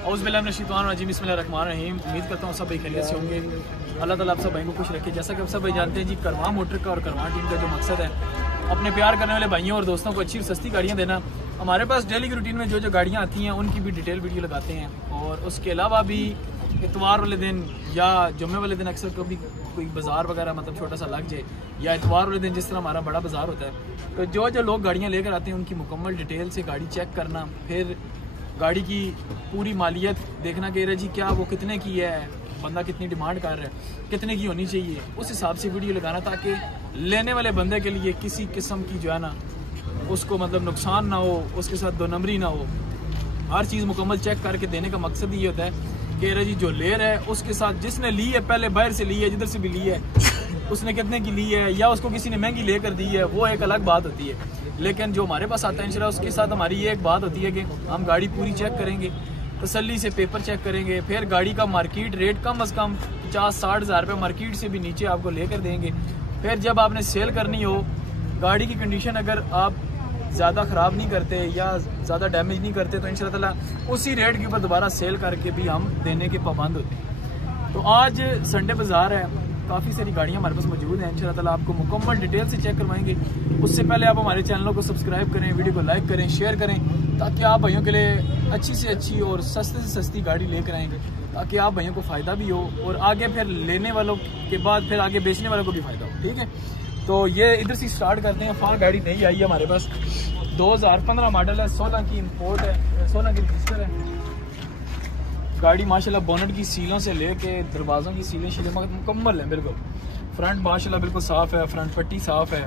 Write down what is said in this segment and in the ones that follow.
औज़ुबिल्लाहिमिनश्शैतानिर्रजीम बिस्मिल्लाहिर्रहमानिर्रहीम। उम्मीद करता हूँ सब भाई खैरियत से होंगे। अल्लाह ताला आप सब भाई को खुश रखे। जैसा कि आप सब भाई जानते हैं जी, करवां मोटर का और करवां टीम का जो मकसद है अपने प्यार करने वाले भाइयों और दोस्तों को अच्छी और सस्ती गाड़ियाँ देना। हमारे पास डेली की रूटीन में जो जो गाड़ियाँ आती हैं उनकी भी डिटेल वीडियो लगाते हैं, और उसके अलावा भी इतवार वाले दिन या जुम्मे वाले दिन अक्सर कभी कोई बाज़ार वगैरह मतलब छोटा सा लग जाए, या इतवार वाले दिन जिस तरह हमारा बड़ा बाज़ार होता है, तो जो जो लोग गाड़ियाँ लेकर आते हैं उनकी मुकम्मल डिटेल से गाड़ी चेक करना, फिर गाड़ी की पूरी मालियत देखना कि जी क्या वो कितने की है, बंदा कितनी डिमांड कर रहा है, कितने की होनी चाहिए, उस हिसाब से वीडियो लगाना ताकि लेने वाले बंदे के लिए किसी किस्म की जो है ना उसको मतलब नुकसान ना हो, उसके साथ दो नंबरी ना हो। हर चीज़ मुकम्मल चेक करके देने का मकसद ये होता है कि जी जो ले रहा है उसके साथ जिसने ली है, पहले बाहर से ली है, जिधर से भी ली है, उसने कितने की ली है या उसको किसी ने महंगी लेकर दी है, वो एक अलग बात होती है। लेकिन जो हमारे पास आता है इंशाल्लाह उसके साथ हमारी ये एक बात होती है कि हम गाड़ी पूरी चेक करेंगे, तसल्ली से पेपर चेक करेंगे, फिर गाड़ी का मार्केट रेट कम अज़ कम 50-60 हज़ार रुपये मार्केट से भी नीचे आपको लेकर देंगे। फिर जब आपने सेल करनी हो, गाड़ी की कंडीशन अगर आप ज़्यादा ख़राब नहीं करते या ज़्यादा डैमेज नहीं करते तो इंशाल्लाह ताला उसी रेट के ऊपर दोबारा सेल करके भी हम देने के पाबंद होते हैं। तो आज संडे बाज़ार है, काफ़ी सारी गाड़ियाँ हमारे पास मौजूद हैं। इंशाल्लाह ताला आपको मुकम्मल डिटेल से चेक करवाएंगे। उससे पहले आप हमारे चैनलों को सब्सक्राइब करें, वीडियो को लाइक करें, शेयर करें, ताकि आप भाइयों के लिए अच्छी से अच्छी और सस्ते से सस्ती गाड़ी लेकर आएंगे, ताकि आप भाइयों को फ़ायदा भी हो और आगे फिर लेने वालों के बाद फिर आगे बेचने वालों को भी फ़ायदा हो। ठीक है, तो ये इधर से स्टार्ट करते हैं। फार गाड़ी नहीं आई है हमारे पास, 2015 मॉडल है, 16 की इंपोर्ट है, 16 की रजिस्टर है गाड़ी। माशाल्लाह बोनट की सीलों से लेके दरवाज़ों की सीलें शीलें मुकम्मल हैं बिल्कुल। फ्रंट माशाल्लाह बिल्कुल साफ़ है, फ्रंट पट्टी साफ़ है,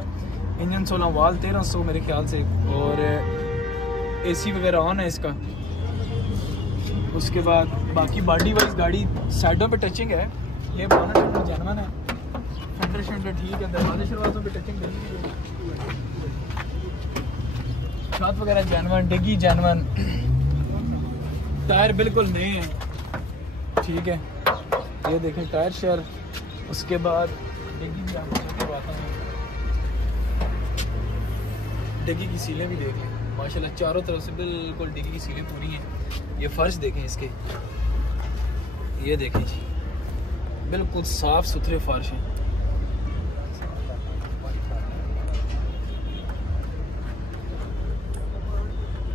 इंजन 16 वाल 1300 मेरे ख्याल से, और एसी वगैरह ऑन है इसका। उसके बाद बाकी बॉडी वाइज गाड़ी साइडों पे टचिंग है, ये बोनट जेन्युइन है, फेंडर शेंडर ठीक है, दरवाजे शरवाजों पे टचिंग है, छत वगैरह जेन्युइन, डिग्गी जेन्युइन, टायर बिल्कुल नए हैं। ठीक है, ये देखें टायर शेयर। उसके बाद डिग्गी भी आपको करवाता हूँ, डिग्गी की सीलें भी देख लें माशाल्लाह, चारों तरफ से बिल्कुल डिग्गी की सीलें पूरी हैं। ये फर्श देखें इसके, ये देखें जी बिल्कुल साफ़ सुथरे फर्श हैं।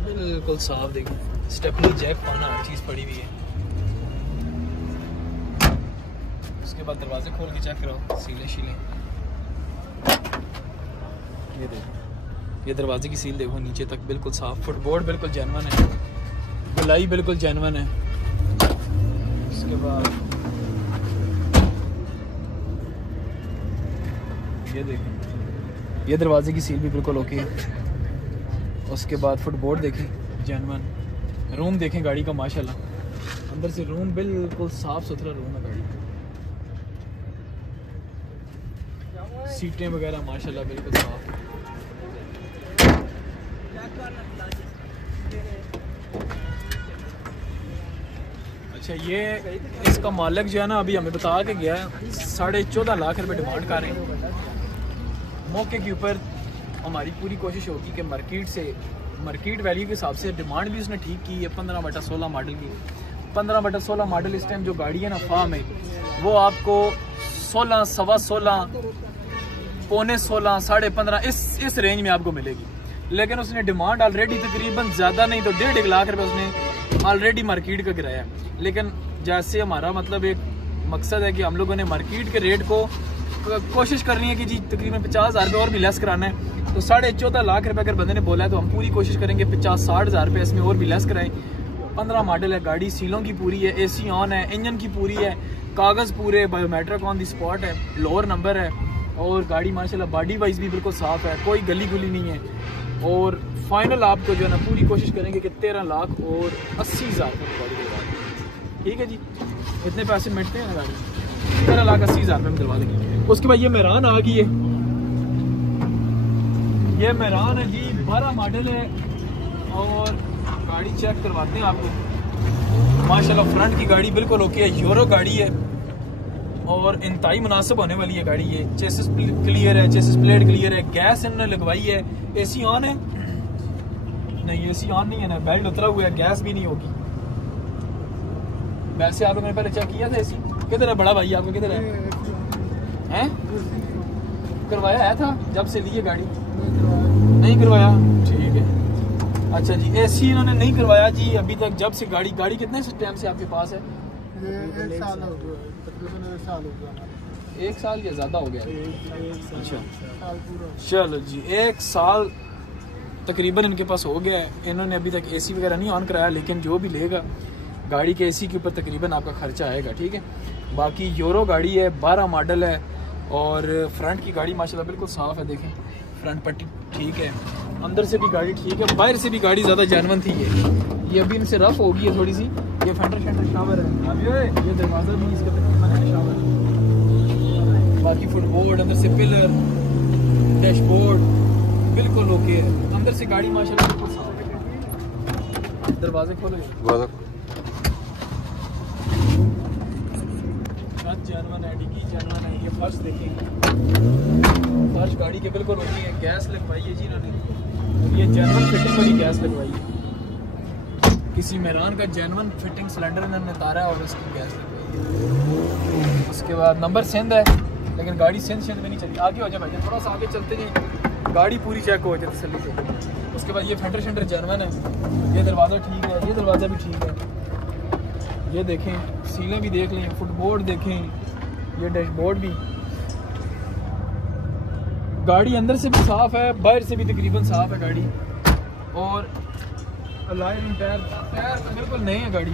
बिल्कुल साफ देखें, स्टेपनी जैक पाना हर चीज़ पड़ी हुई है। उसके बाद दरवाजे खोल के चेक करो, सीलें शीलें, ये देखो, ये दरवाजे की सील देखो नीचे तक बिल्कुल साफ, फुटबोर्ड बिल्कुल जेन्युइन है, गुलाई बिल्कुल जेन्युइन है। उसके बाद ये देखो, ये दरवाजे की सील भी बिल्कुल ओके है। उसके बाद फुटबोर्ड देखें जेन्युइन, रूम देखें गाड़ी का माशाल्लाह, अंदर से रूम बिल्कुल साफ़ सुथरा रूम है गाड़ी का, सीटें वगैरह माशाल्लाह बिल्कुल साफ। अच्छा, ये इसका मालिक जो है ना अभी हमें बता के गया है 14.5 लाख रुपए डिमांड कर रहे हैं। मौके के ऊपर हमारी पूरी कोशिश होगी कि मार्केट वैल्यू के हिसाब से डिमांड भी उसने ठीक की है। 15/16 मॉडल की, 15/16 मॉडल इस टाइम जो गाड़ी है ना फार्म है, वो आपको 16, सवा 16, पौने 16, 15.5 इस रेंज में आपको मिलेगी। लेकिन उसने डिमांड ऑलरेडी तकरीबन ज़्यादा नहीं तो 1.5 लाख रुपये उसने ऑलरेडी मार्केट का गिराया है। लेकिन जैसे हमारा मतलब एक मकसद है कि हम लोगों ने मार्केट के रेट को कोशिश करनी है कि जी तकरीबन 50,000 रुपये और भी लेस कराना है, तो 14.5 लाख रुपये अगर बंदे ने बोला है तो हम पूरी कोशिश करेंगे 50-60 हज़ार रुपये इसमें और भी लेस कराएं। 15 मॉडल है गाड़ी, सीलों की पूरी है, एसी ऑन है, इंजन की पूरी है, कागज़ पूरे, बायोमेट्रिक ऑन दी स्पॉट है, लोअर नंबर है, और गाड़ी माशाल्लाह बॉडी वाइज भी बिल्कुल साफ़ है, कोई गली गुली नहीं है। और फाइनल आपको जो है ना पूरी कोशिश करेंगे कि 13 लाख और 80 हज़ार रुपये गाड़ी दिलवा दें। ठीक है जी, इतने पैसे मिटते हैं ना गाड़ी, 13 लाख 80 हज़ार रुपये में दिलवा देंगे। उसके बाद ये मेहरान आ गई है, ये मेहरान है जी, 12 मॉडल है, और गाड़ी चेक करवाते हैं आपको। माशाल्लाह फ्रंट की गाड़ी बिल्कुल ओके है, यूरो गाड़ी है और इंतहाई मुनासिब होने वाली है गाड़ी। ये चेसिस क्लियर है, चेसिस प्लेट क्लियर है, गैस इन्होंने लगवाई है, एसी ऑन है, नहीं एसी ऑन नहीं है ना, बेल्ट उतरा हुआ है, गैस भी नहीं होगी। वैसे आप लोगों ने पहले चेक किया था एसी? किधर है बड़ा भाई आपका, किधर है? हैं? करवाया है था जब से लिए गाड़ी? नहीं करवाया, ठीक है। अच्छा जी, एसी इन्होंने नहीं करवाया जी अभी तक, जब से गाड़ी कितने टाइम से आपके पास है? 1 साल हो गया, तकरीबन 1 साल हो गया। 1 साल या ज़्यादा हो गया? अच्छा चलो जी, 1 साल तकरीबन इनके पास हो गया है। इन्होंने अभी तक एसी वगैरह नहीं ऑन कराया, लेकिन जो भी लेगा गाड़ी के एसी के ऊपर तकरीबन आपका खर्चा आएगा, ठीक है। बाकी यूरो गाड़ी है, 12 मॉडल है और फ्रंट की गाड़ी माशाल्लाह बिल्कुल साफ़ है, देखें फ्रंट पट्टी ठीक है, अंदर से भी गाड़ी ठीक है, बाहर से भी गाड़ी ज़्यादा जानवन थी। ये अभी इनसे रफ होगी है थोड़ी सी। ये फेंडर शावर है, ये दरवाज़ा भी इसका तकरीबन है शावर। बाकी फुटबोर्ड, अंदर से पिलर, डैशबोर्ड बिल्कुल ओके है, अंदर से गाड़ी माशाल्लाह बिल्कुल साफ है। दरवाजे खोलो, जानवन है, डिग्गी जानवन है। ये फर्श देखेंगे, फर्श गाड़ी के बिल्कुल ओके है। गैस लगवाई है जी इन्होंने, ये जेन्युइन फिटिंग वाली गैस लगवाई है। किसी मेहरान का जेन्युइन फिटिंग सिलेंडर इन्होंने तारा है और उसकी गैस लगवाई है। उसके बाद नंबर सिंध है, लेकिन गाड़ी सिंध में नहीं चली। आगे हो जाए भाई, थोड़ा सा आगे चलते जाए, गाड़ी पूरी चेक हो जाए तसल्ली से। उसके बाद ये फेंडर शेंडर जेन्युइन है, ये दरवाज़ा ठीक है, ये दरवाज़ा भी ठीक है। ये देखें, सीलें भी देख लें, फुटबोर्ड देखें, ये डैशबोर्ड भी। गाड़ी अंदर से भी साफ़ है, बाहर से भी तकरीबन साफ़ है गाड़ी। और अलाइन टायर तो बिल्कुल नए हैं गाड़ी।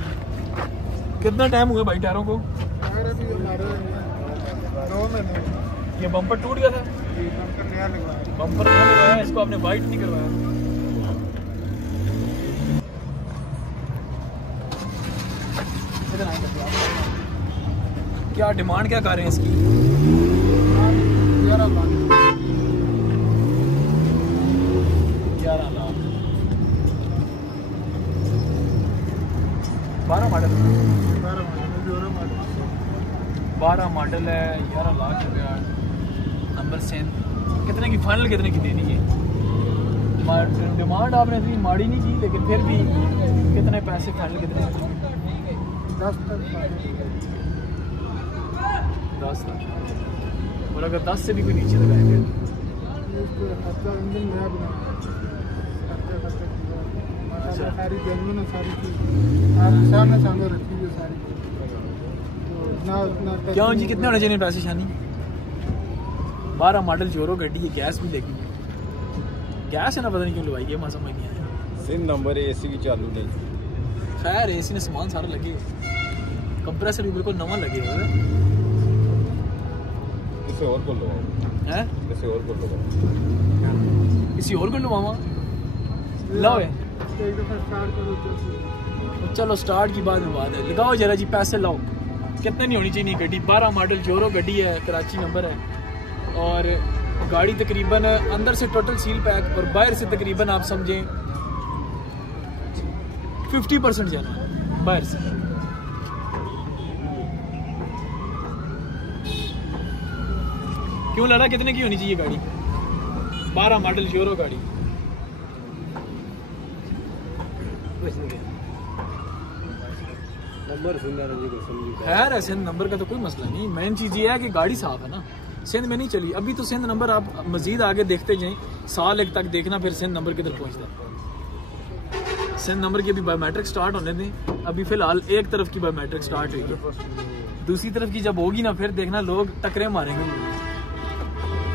कितना टाइम हुआ भाई टायरों को? ये बम्पर टूट गया था, बम्पर नया लगवाया, इसको आपने वाइट नहीं करवाया। क्या डिमांड क्या कर रहे हैं इसकी? 11 लाख। 12 मॉडल, 12 मॉडल है, 11 लाख रुपया। नंबर सेम, कितने की फाइनल कितने की देनी है? डिमांड आपने इतनी माड़ी नहीं की, लेकिन फिर भी कितने पैसे फाइनल कितने? 10 लाख। और अगर 10 से भी कोई नीचे लगाएंगे सारी जमीन सारी क्यों जी? कितने होने चाहिए पैसे शानी? 12 मॉडल जोरो गड्डी है, गैस भी लगी है। गैस है ना, पता नहीं क्यों लवाई है, समझ नहीं आया। सिंध नंबर एसी की चालू नहीं। खैर एसी ने सामान सारा लगे, कंप्रेसर भी बिल्कुल नवा लगे हुए हैं। किसी और को लो है, किसी और को लो, किसी और को लो मामा लाओ। एक दफा स्टार्ट करो तो चलो, स्टार्ट की बात में बात है। लगाओ जरा जी, पैसे लाओ। कितने नहीं होनी चाहिए गाड़ी? 12 मॉडल जोरो गड्डी है, कराची नंबर है। और गाड़ी तकरीबन अंदर से टोटल सील पैक और बाहर से तकरीबन आप समझें 50% जाना बाहर से। क्यों लड़ा? कितने की होनी चाहिए गाड़ी? 12 मॉडल जोरो गाड़ी। खैर है, सिंध नंबर का तो कोई मसला नहीं। मेन चीज़ ये है कि गाड़ी साफ है ना, सिंध में नहीं चली अभी तो। सिंध नंबर आप मजीद आगे देखते जाएं, साल एक तक देखना, फिर सिंध नंबर किधर पहुंचता। सिंध नंबर की अभी बायोमेट्रिक स्टार्ट होने दें, अभी फिलहाल एक तरफ की बायोमेट्रिक स्टार्ट हुई है, दूसरी तरफ की जब होगी ना फिर देखना लोग टकरे मारेंगे।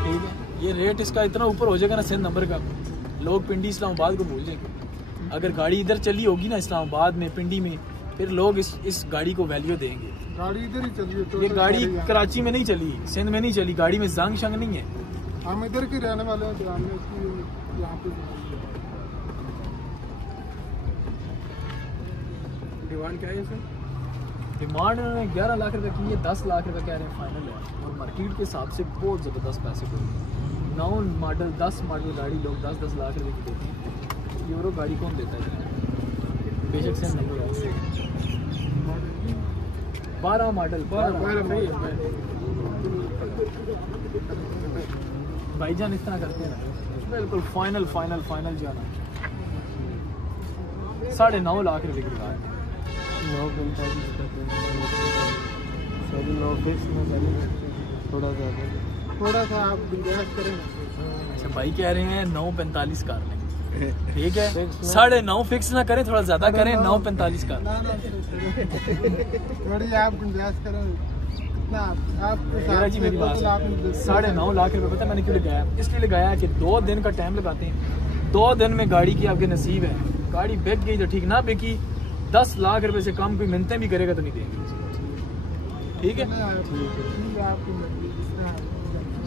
ठीक है, ये रेट इसका इतना ऊपर हो जाएगा ना सिंध नंबर का, लोग पिंडी इस्लामाबाद को भूल जाएंगे। अगर गाड़ी इधर चली होगी ना इस्लामाबाद में, पिंडी में, फिर लोग इस गाड़ी को वैल्यू देंगे। गाड़ी इधर ही चली है, ये गाड़ी कराची में नहीं चली, सिंध में नहीं चली, गाड़ी में जंग शंग नहीं है। हम इधर के रहने वाले हैं, यहाँ पे डिमांड क्या है सर? डिमांड उन्होंने 11 लाख रुपए की है, 10 लाख रुपए कह रहे हैं फाइनल है। और मार्केट के हिसाब से बहुत ज़बरदस्त पैसे को 9 मॉडल 10 मॉडल गाड़ी लोग 10-10 लाख रुपए की देते हैं। यूरो गाड़ी कौन देता है? बेशक से नहीं होगा। 12 मॉडल भाईजान इतना करते हैं बिल्कुल फाइनल फाइनल फाइनल जाना 9.5 लाख रुपए की कार। 9:45 करते हैं। सॉरी 9 फिक्स ना करें, थोड़ा सा आप गुंजाइश करें। अच्छा भाई कह रहे हैं 9:45 कर लें, ठीक है 9:30 फिक्स ना करें, थोड़ा ज्यादा करें, 9:45 कर। थोड़ी आप गुंजाइश करें ना आप जी मेरी बात 9.5 लाख रुपए पता मैंने क्यों लगाया, इसलिए लगाया कि 2 दिन का टाइम लगाते हैं, 2 दिन में गाड़ी की आपके नसीब है, गाड़ी बिक गई तो ठीक, ना बिकी 10 लाख रुपए से कम कोई मिन्नतें भी करेगा तो नहीं देंगे, ठीक है।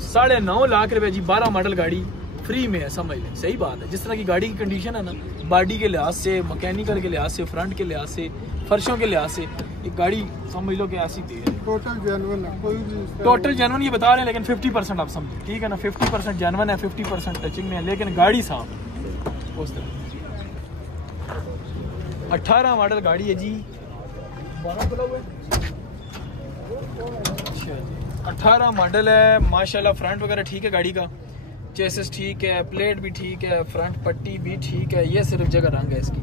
9.5 लाख रुपए जी 12 मॉडल गाड़ी फ्री में है, समझ लें, सही बात है। जिस तरह की गाड़ी की कंडीशन है ना, बॉडी के लिहाज से, मैकेनिकल के लिहाज से, फ्रंट के लिहाज से, फर्शों के लिहाज से, एक गाड़ी समझ लो कि ऐसी दे है। टोटल जेन्युइन है, कोई भी टोटल जेन्युइन ये बता रहे हैं, लेकिन 50% आप समझे, ठीक है ना, 50% जेन्युइन है, 50% टचिंग में है, लेकिन गाड़ी साफ उस तरह। 18 मॉडल गाड़ी है जी, 18 मॉडल है माशाल्लाह। फ्रंट वगैरह ठीक है गाड़ी का, चेसिस ठीक है, प्लेट भी ठीक है, फ्रंट पट्टी भी ठीक है, ये सिर्फ जगह रंग है इसकी,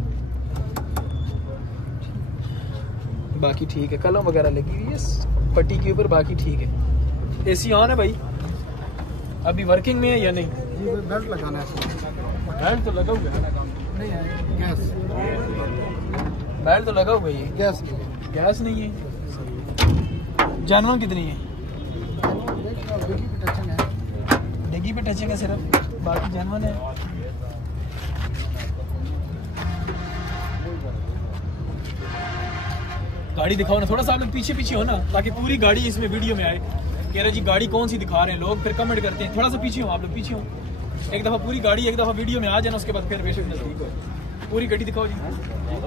बाकी ठीक है, कलम वगैरह लगी हुई है पट्टी के ऊपर, बाकी ठीक है। एसी ऑन है भाई, अभी वर्किंग में है या नहीं? बेल्ट लगाना है, बेल्ट तो लगा हुआ है, नहीं है गैस, बेल्ट तो लगा हुआ है, गैस गैस नहीं है। जानवर कितनी है? डिग्गी पे टचिंग है सिर्फ, बाकी जानवर है। गाड़ी दिखाओ ना, थोड़ा सा आप लोग पीछे पीछे हो ना, ताकि पूरी गाड़ी इसमें वीडियो में आए। कह रहे जी गाड़ी कौन सी दिखा रहे हैं लोग, फिर कमेंट करते हैं। थोड़ा सा पीछे हो आप लोग, पीछे हो, एक दफ़ा पूरी गाड़ी एक दफ़ा वीडियो में आ जाना, उसके बाद फिर बेशक नजदीक हो। पूरी गाड़ी दिखाओ जी,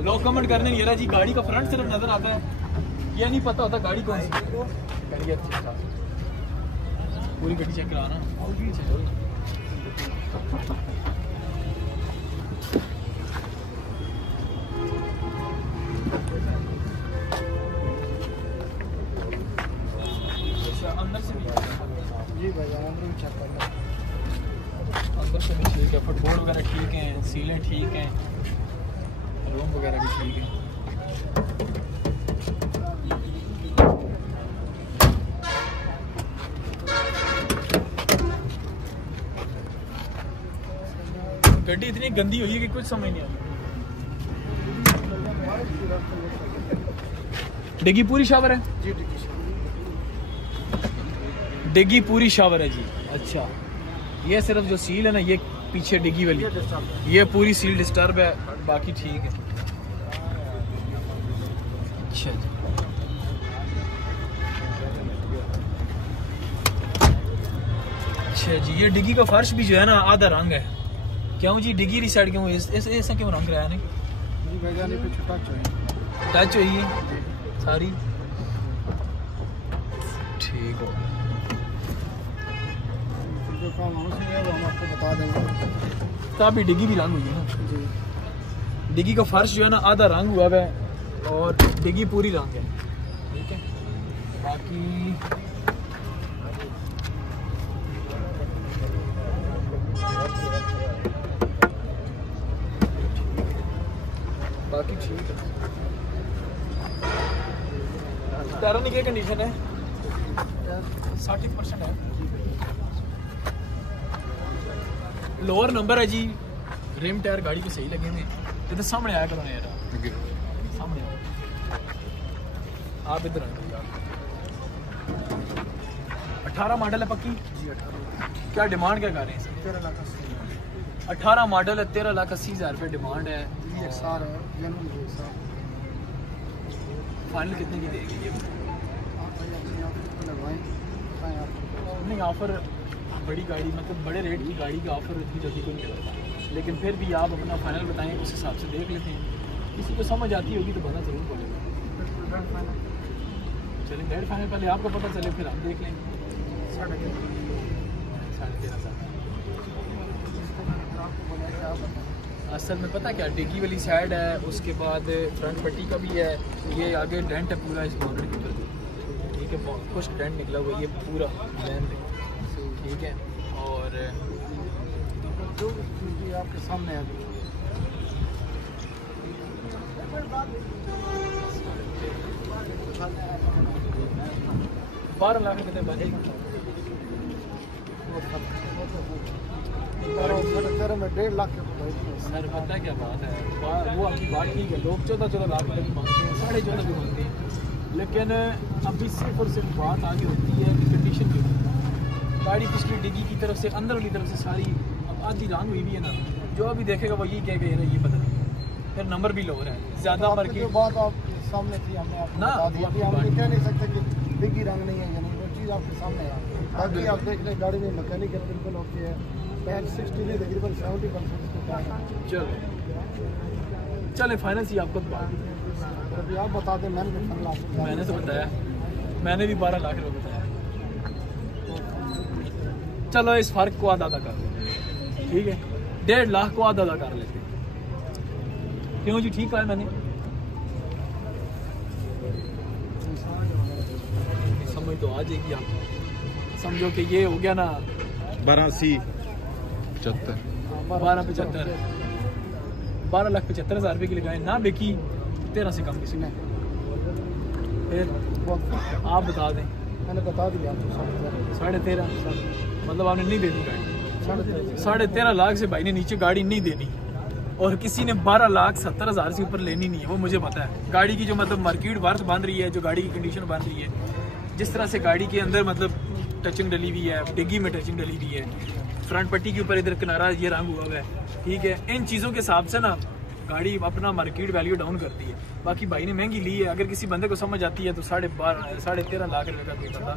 लोग कमेंट करने नहीं। रहा जी गाड़ी का फ्रंट सिर्फ नजर आता है, ये नहीं पता होता गाड़ी कौन सी। पूरी गाड़ी चेक कराना। अंदर से भी जी भाई अंदर भी चेक करना, अंदर से भी ठीक है, फुटबॉल वगैरह ठीक हैं, सीलें ठीक हैं, रूम वगैरह भी ठीक है। गड्डी इतनी गंदी हुई है कि कुछ समझ नहीं आता। डिग्गी पूरी शावर है जी डिग्गी पूरी शावर है जी। अच्छा, ये सिर्फ जो सील है ना, ये पीछे डिग्गी वाली, ये पूरी सील डिस्टर्ब है, बाकी ठीक है। अच्छा जी, अच्छा जी, ये डिग्गी का फर्श भी जो है ना आधा रंग है। क्यों जी डिग्गी री साइड क्यों ऐसा क्यों रंग रहा है? जी भाई जाने पे छुट्टा चाहिए, टच हुई है सारी, ठीक हो। जो काम हमसे है वो हम आपको बता देंगे। तो अभी डिग्गी भी रंग हुई है ना जी, डिग्गी का फर्श जो है ना आधा रंग हुआ है, और डिग्गी पूरी रंग है, ठीक है। बाकी बाकी ठीक है। टायरों की क्या कंडीशन है? 60% है। लोअर नंबर है जी, रिम टायर गाड़ी के सही लगे हुए। इधर सामने आया करो यार, सामने आओ आप, इधर आए। 18 मॉडल है पक्की जी 18 क्या डिमांड क्या कर रहे हैं? 18 मॉडल है, 13,80,000 रुपये डिमांड है। ये सार है जनरल ये सार, फाइनल कितने की देगी ये? आप भाई अपने आप को लगवाएं, बताएं आप। नहीं ऑफर, बड़ी गाड़ी मतलब बड़े रेट की गाड़ी का ऑफर इतनी जल्दी कोई नहीं लगता, लेकिन फिर भी आप अपना फाइनल बताएं, उस हिसाब से देख लेते हैं। किसी को समझ आती होगी तो बता जरूर पड़ेगा। चलिए डेढ़ फाइनल पहले आपको पता चले, फिर हम देख लेंगे। 13,500 असल में पता क्या, डिग्गी वाली साइड है, उसके बाद फ्रंट पट्टी का भी है, ये आगे डेंट है पूरा इस बॉर्डर के ऊपर, ठीक है, कुछ डेंट निकला हुआ है ये पूरा लेंथ है, ठीक है। और जो चीज़ आपके सामने है 12 लाख कितने बने? में 1.5 लाख सर पता क्या बात है, वो आपकी बात ठीक है, लोग 14-14 लाख रुपये भी मांगते हैं, 14.5 भी मांगते हैं, लेकिन अभी सिर्फ और सिर्फ बात आगे होती है कि कंडीशन की। गाड़ी पिछली डिग्गी की तरफ से, अंदर वाली तरफ से सारी अब आधी रंग हुई भी है ना, जो अभी देखेगा वो यही कह गए ये पता नहीं, फिर नंबर भी लो रहा है ज़्यादा मार्केट। बात आप सामने थी, हमने आपको ना, बता दिया, अभी हम ये कह नहीं सकते कि डिग्गी रंग नहीं है, यानी वो चीज़ आपके सामने है। बाकी आप देख लें, गाड़ी में मैकेनिकल बिल्कुल होती है, 60 नहीं तकरीबन 70% चलो चले फाइनल सी आपको बात, अभी आप बता दें। मैंने तो बताया, मैंने भी 12 लाख रुपये बताया। चलो इस फर्क को आधा कर लो, ठीक है, 1.5 लाख को आधा कर लेते, क्यों जी? ठीक है, मैंने समझ तो आ जाएगी आपको, समझो कि ये हो गया ना 12,80,75 12,75,000 रुपये की लगाए ना, बेकी 13 से कम किसी ने, फिर आप बता दें। मैंने बता दिया आपको 13.5 मतलब आपने नहीं देनी गाड़ी, 13.5 लाख से भाई ने नीचे गाड़ी नहीं देनी, और किसी ने 12,70,000 से ऊपर लेनी नहीं है, वो मुझे पता है। गाड़ी की जो मतलब मार्केट वर्थ बन रही है, जो गाड़ी की कंडीशन बन रही है, जिस तरह से गाड़ी के अंदर मतलब टचिंग डली हुई है, डिग्गी में टचिंग डली हुई है, फ्रंट पट्टी के ऊपर इधर किनारा ये रंग हुआ है, ठीक है, इन चीज़ों के हिसाब से ना गाड़ी अपना मार्केट वैल्यू डाउन करती है। बाकी भाई ने महंगी ली है, अगर किसी बंदे को समझ आती है तो 13.5 लाख रुपए का कोई बंदा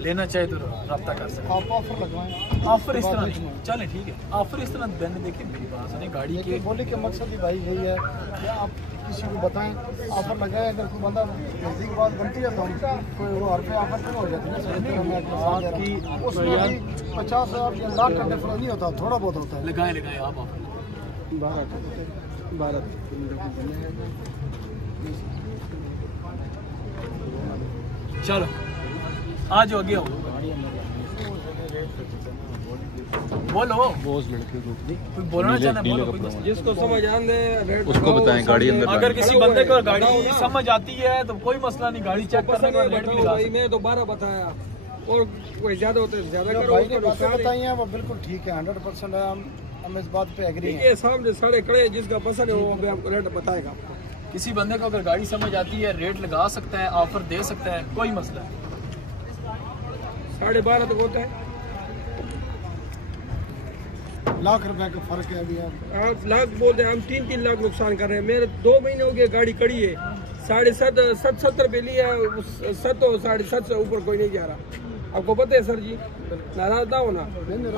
लेना चाहे तो रब्ता कर सकते। आप ऑफर लगवाएं, ऑफर इस तरह नहीं, चले ठीक है, ऑफर इस तरह देने, देखिए मेरी बात सुने, गाड़ी के बोले के मकसद ही भाई यही है कि आप किसी को बताएं, ऑफर लगाए, अगर कोई बंदा नजदीक बात बनती है तो हम कोई वो हर पे ऑफर क्यों हो जाती है, 50,000 या लाख का डिफरेंस नहीं होता, थोड़ा बहुत होता है। लगाए आप ऑफर 12 चलो आज हो गया, बोलो बोलना चाहना, बोलो जिसको समझ आने उसको बताएं गाड़ी अंदर। अगर किसी बंदे को गाड़ी समझ आती है तो कोई मसला नहीं, गाड़ी चेक करने का रेट भी लगा। मैं तो 12 बताया, और कोई ज्यादा होता है ज्यादा करो, भाई ने बातें बताई हैं वो बिल्कुल ठीक है, 100% है, हम इस बात पे एग्री हैं। सामने साढ़े खड़े, जिसका पसंद है वो आपको रेट बताएगा। किसी बंदे को अगर गाड़ी समझ आती है, रेट लगा सकता है, ऑफर दे सकता है, कोई मसला है। 12.5 तक होता है, लाख रुपए का फर्क है। अभी आप लाख बोलते हैं, हम 3-3 लाख नुकसान कर रहे हैं। मेरे 2 महीने हो गए गाड़ी खड़ी है, 7.5 रुपये लिया, 7 और 7.5 से ऊपर कोई नहीं जा रहा। आपको पता है सर जी, नाराज ना होना,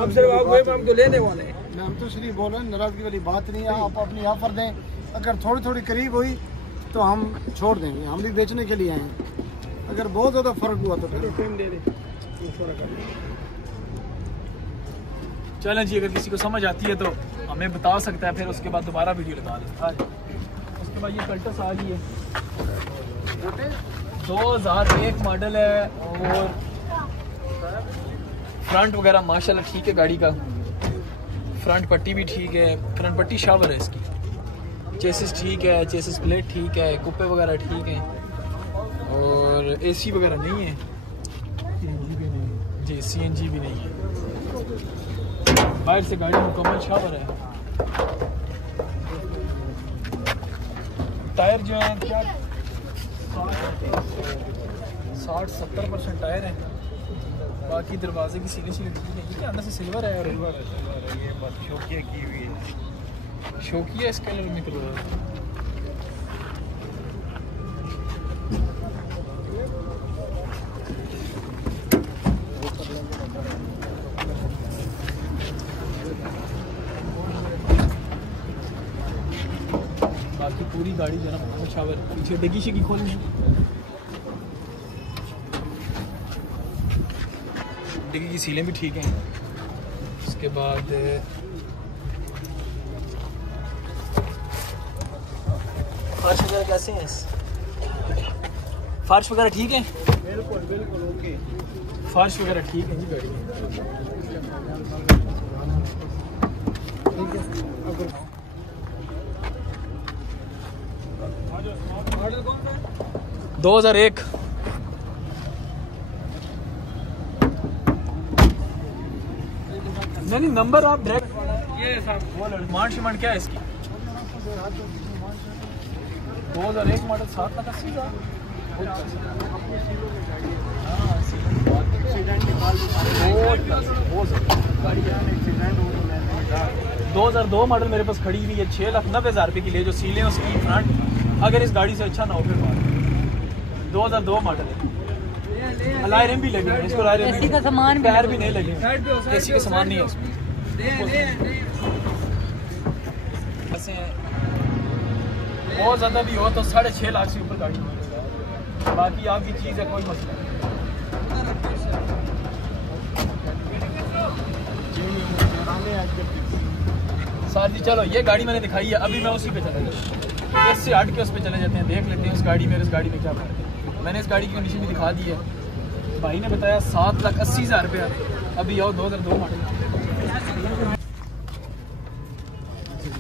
हम सिर्फ हम तो लेने वाले हैं। हम तो सिर्फ बोल रहे हैं, नाराजगी वाली बात नहीं है। आप अपनी ऑफर दें, अगर थोड़ी करीब हुई तो हम छोड़ देंगे, हम भी बेचने के लिए आए हैं। अगर बहुत ज़्यादा फर्क हुआ तो फिर टाइम दे दें। चलें जी, अगर किसी को समझ आती है तो हमें बता सकता है, फिर उसके बाद दोबारा वीडियो लगा दें। उसके बाद ये कल्टस आ गई है, 2001 मॉडल है, और फ्रंट वगैरह माशाल्लाह ठीक है, गाड़ी का फ्रंट पट्टी भी ठीक है, फ्रंट पट्टी शावर है इसकी, चेसिस ठीक है, चेसिस प्लेट ठीक है, कुप्पे वगैरह ठीक है, और एसी वगैरह नहीं है जी, सीएनजी भी नहीं है। बाहर से गाड़ी मुकम्मल शावर है। टायर जो है क्या 60-70% टायर है, बाकी दरवाजे की सीले ठीक है। ये क्या अंदर से सिल्वर है, और ये बात शौकिया की हुई है, शौकिया इस कलर में करवा है। बाकी पूरी गाड़ी जो है ना शावर, पीछे डिग्गी शिगी खोलनी, डिग्गी की सीलें भी ठीक हैं। उसके बाद फर्श वगैरह कैसे हैं? फर्श वगैरह ठीक है, बिल्कुल ओके, फर्श वगैरह ठीक है जी गाड़ी में। 2001 नहीं नंबर आप डायरेक्ट ये साहब वो डिमांड शिमांड क्या है इसकी? 2001 मॉडल 7,80,000। दो 2002 मॉडल मेरे पास खड़ी हुई है 6,90,000 रुपये की ले जो सीले उसकी फ्रंट अगर इस गाड़ी से अच्छा ना हो फिर बात। 2002 मॉडल है, अलायरम भी लगे हैं इसको, एसी का सामान भी टायर भी नहीं लगे, एसी का सामान नहीं है इसमें। ऐसे बहुत ज़्यादा भी हो तो 6.5 लाख से ऊपर गाड़ी मिलेगा, बाकी आपकी चीज़ है कोई मसला नहीं। सर जी चलो ये गाड़ी मैंने दिखाई है, अभी मैं उसी पे चला जाता हूँ, इससे हट के उस पर चले जाते हैं, देख लेते हैं उस गाड़ी में, इस गाड़ी में क्या फर्क है। मैंने इस गाड़ी की कंडीशन भी दिखा दी है, भाई ने बताया 7,80,000 रुपया। अभी आओ 2002 मॉडल।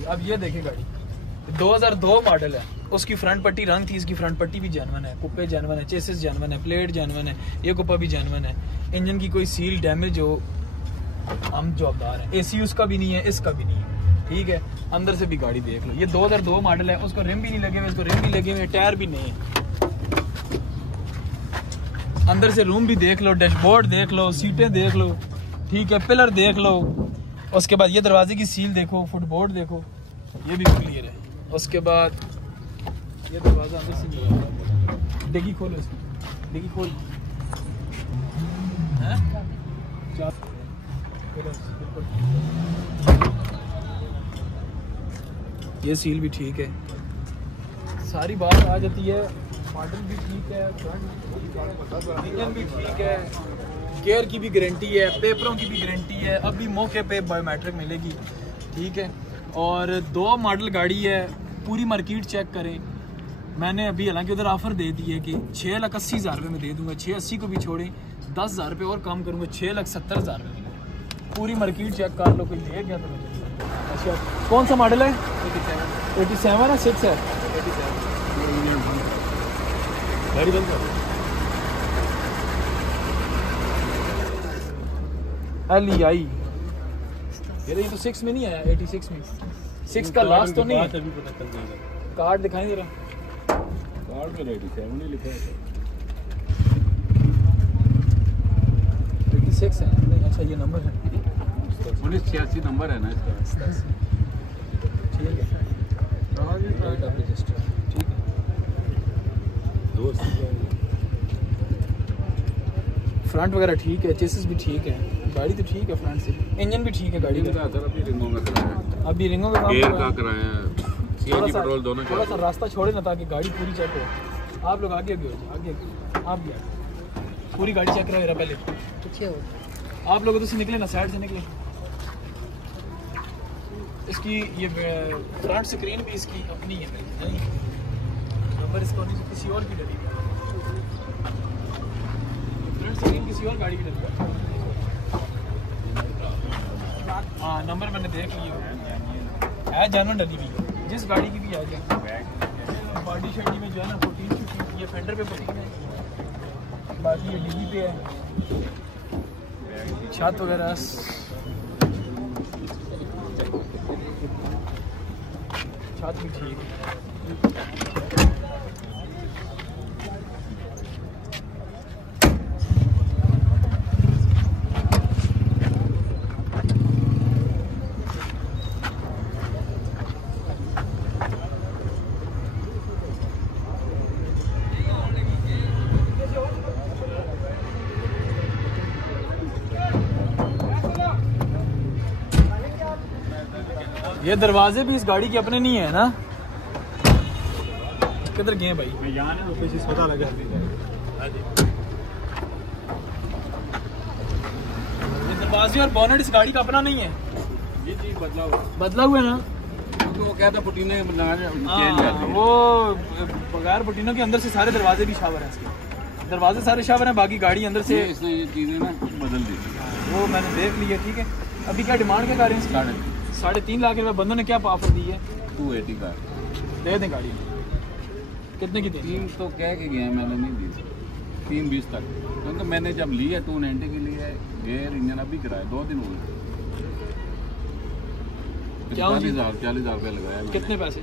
अब ये देखें गाड़ी 2002 मॉडल है, उसकी फ्रंट पट्टी रंग थी, इसकी फ्रंट पट्टी भी जेन्युइन है, कुप्पे जेन्युइन है, चेसिस जेन्युइन है, प्लेट जेन्युइन है, ये कुप्पा भी जेन्युइन है, इंजन की कोई सील डैमेज हो हम जवाबदार हैं, एसी उसका भी नहीं है इसका भी नहीं है, ठीक है। अंदर से भी गाड़ी देख लो, ये 2002 मॉडल है, उसको रिम भी नहीं लगे हुए, इसको रिम भी लगे हुए, टायर भी नहीं है। अंदर से रूम भी देख लो, डैशबोर्ड देख लो, सीटें देख लो, ठीक है, पिलर देख लो, उसके बाद ये दरवाजे की सील देखो, फुटबोर्ड देखो, ये भी क्लियर है। उसके बाद ये दरवाजा अंदर से नहीं है, डिग्गी खोलो इसकी, डिग्गी खोल ये सील भी ठीक है, सारी बात आ जाती है, मॉडल भी ठीक है, इंजन भी ठीक है, केयर की भी गारंटी है, पेपरों की भी गारंटी है, अभी मौके पे बायोमेट्रिक मिलेगी, ठीक है। और 2 मॉडल गाड़ी है, पूरी मार्केट चेक करें। मैंने अभी हालांकि उधर ऑफर दे दी है कि 6,80,000 रुपये में दे दूंगा, 680 को भी छोड़ें, 10,000 रुपये और कम करूँगा, 6,70,000 रुपये में। पूरी मार्केट चेक कर लो, कोई ले गया तो अच्छा। कौन सा मॉडल है? 87 है, 6 है, गाड़ी बंद कर। LEI ये तो 6 में नहीं आया, 86 में, 6 का लास्ट तो नहीं है। कार्ड दिखाएं जरा, कार्ड में 87 ही लिखा है, 86 है नहीं, अच्छा ये नंबर है 1986 नंबर है ना इसका, ठीक है, ठीक है। फ्रंट वगैरह ठीक है, चेसिस भी ठीक है, गाड़ी तो ठीक है, फ्रंट से इंजन भी ठीक है गाड़ी का। अभी रिंगों में कराया, अभी रिंगों का गेयर का कराया, सीएनजी पेट्रोल दोनों। थोड़ा सा रास्ता छोड़े ना ताकि गाड़ी पूरी चेक हो। आप लोग आगे भी हो जाए, आगे आप भी आगे, पूरी गाड़ी चेक करो जरा पहले, पीछे हो आप लोग तो से निकले ना, साइड से निकले। इसकी ये फ्रंट स्क्रीन भी इसकी अपनी है, नंबर इसका नहीं, किसी और की डली, फ्रंट स्क्रीन किसी और गाड़ी की डली हाँ, नंबर मैंने देख लिया है, जानवर डली हुई जिस गाड़ी की भी आ जाए। बॉडी शॉडी में जो है ना 14 ये फेंडर पे 14 है, बाकी ये डिग्गी पे है, छत वगैरह छत भी ठीक है। ये दरवाजे भी इस गाड़ी के अपने नहीं है ना, किधर गए भाई? पता लगा ये दरवाजे और बोनेट इस गाड़ी का अपना नहीं है, ये चीज बदला हुआ है ना, तो वो कहता पुटीने वो बगैर पुटीनों के अंदर से सारे दरवाजे भी शावर हैं, इसके दरवाजे सारे शावर हैं, बाकी गाड़ी अंदर से इसने ये चीजें ना बदल दी, वो मैंने देख लिया, ठीक है। अभी क्या डिमांड क्या कर रहे हैं? 3.5 लाख रुपए बंदों ने क्या ऑफर दी है? 280 का दे दें गाड़ी, कितने की थी? 3 तो कह के गया, मैंने नहीं दी, 320 तक, क्योंकि मैंने जब लिया 290 के लिए गेयर इंजन अभी कराया 2 दिन हो गए, क्या हो जी? 40,000 रुपया लगाया मैंने। कितने पैसे?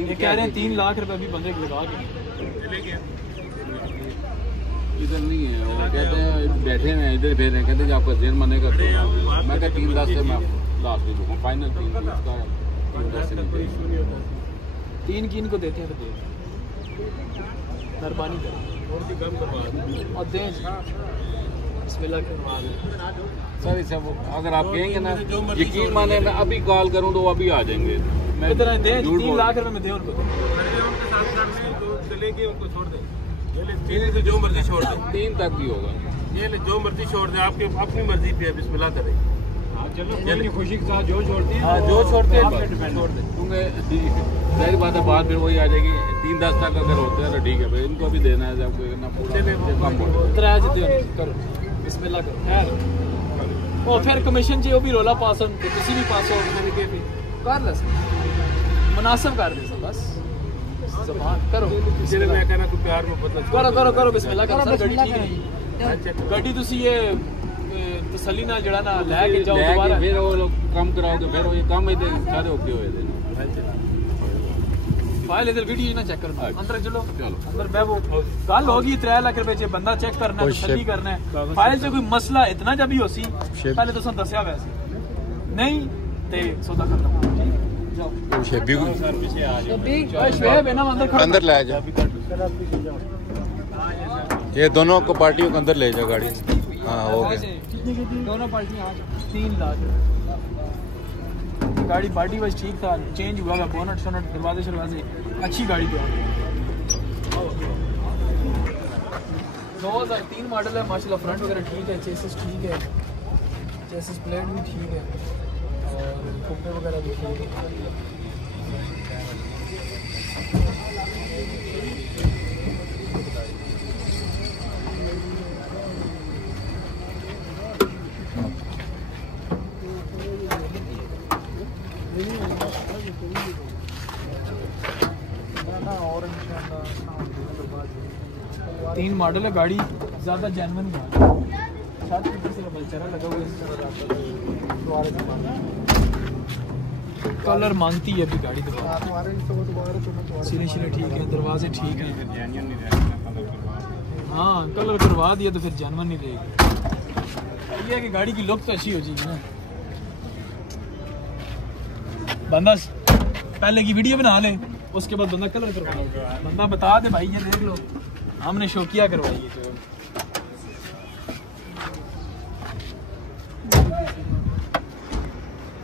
ये कह रहे हैं 3 लाख रुपए भी बंदे को लगा के इधर नहीं है, वो कहते हैं बैठे हैं इधर फिर रहे, कहते हैं आपका जेल मनेगा तो मैं क्या 3-10 से मैं लास्ट दे दूँगा फाइनल 3-10 का 3-10 से नहीं 3 कीन को देते हैं तो दे मेहरबानी करें और दें जी। बिस्मिल्लाह करवा दें सर इसे अगर आप कहेंगे ना यकीन माने मैं अभी कॉल करूँ तो वो अभी आ जाएंगे। मैं इतना दें झूठ 3 बोल- लाख रुपए में दें उनको उनको छोड़ दे, ये ले जो मर्जी छोड़ दे, 3 तक भी होगा। ये ले जो मर्जी छोड़ दे, आपके अपनी मर्जी पे है, बिस्मिल्लाह करें। चलो खुशी के साथ जो छोड़ती है हाँ जो छोड़ते हैं आप आप डिपेंड छोड़ दें। क्योंकि जाहिर बात है बात फिर वही आ जाएगी 3-10 तक अगर होते हैं तो ठीक है भाई इनको भी देना है जब कोई ना पूरा कम हो त्रै जिते करो बिस्मिल्लाह करो खैर ओ फिर कमीशन जी वो भी रोला पास हो किसी भी पास हो कर ले मुनासिब कर दे सब बस ज़बान करो इसलिए मैं कहना तू प्यार मोहब्बत करो करो करो बिस्मिल्लाह करो सर गड्डी ठीक है गड्डी तुसी ये तसल्ली नाल जड़ा ना ले के जाओ दोबारा फिर वो लोग कम कराओगे फिर वो ये कम ही सारे ओके हुए थे फाइल इधर वीडियो ना चेक करो अंदर चलो चलो। अंदर बैठो कल होगी 3 लाख रुपए चे बंदा चेक करना है तसल्ली करना है फाइल से कोई मसला इतना जब भी होसी पहले तो दसया वैसे नहीं ते सौदा खत्म जाओ शेबी को शुएब है ना अंदर खड़ा अंदर ले जा, ये दोनों को पार्टियों को अंदर ले जा गाड़ी। हाँ हो गया। दोनों पार्टियां आ जाओ 3 लाख गाड़ी पार्टी बस ठीक था चेंज हुआ था बोनट सोनट दरवाजे शरवाजे अच्छी गाड़ी थी 2003 मॉडल है माशाल्लाह फ्रंट वगैरह ठीक है चेसिस ठीक है चेसिस प्लेट भी ठीक है और कुप्पे वगैरह भी ठीक है तीन मॉडल है गाड़ी ज़्यादा जेन्युइन है साथ में से बलचरा लगा हुआ है कलर मांगती है अभी गाड़ी सिले शिले ठीक है दरवाजे ठीक है हाँ कलर करवा दिया तो फिर जेन्युइन नहीं रहेगी ये है कि गाड़ी की लुक तो अच्छी हो जाएगी ना बंदा पहले की वीडियो बना ले उसके बाद बंदा कलर करवा बंदा बता दे भाई ये देख लो हमने शौकिया करवाई है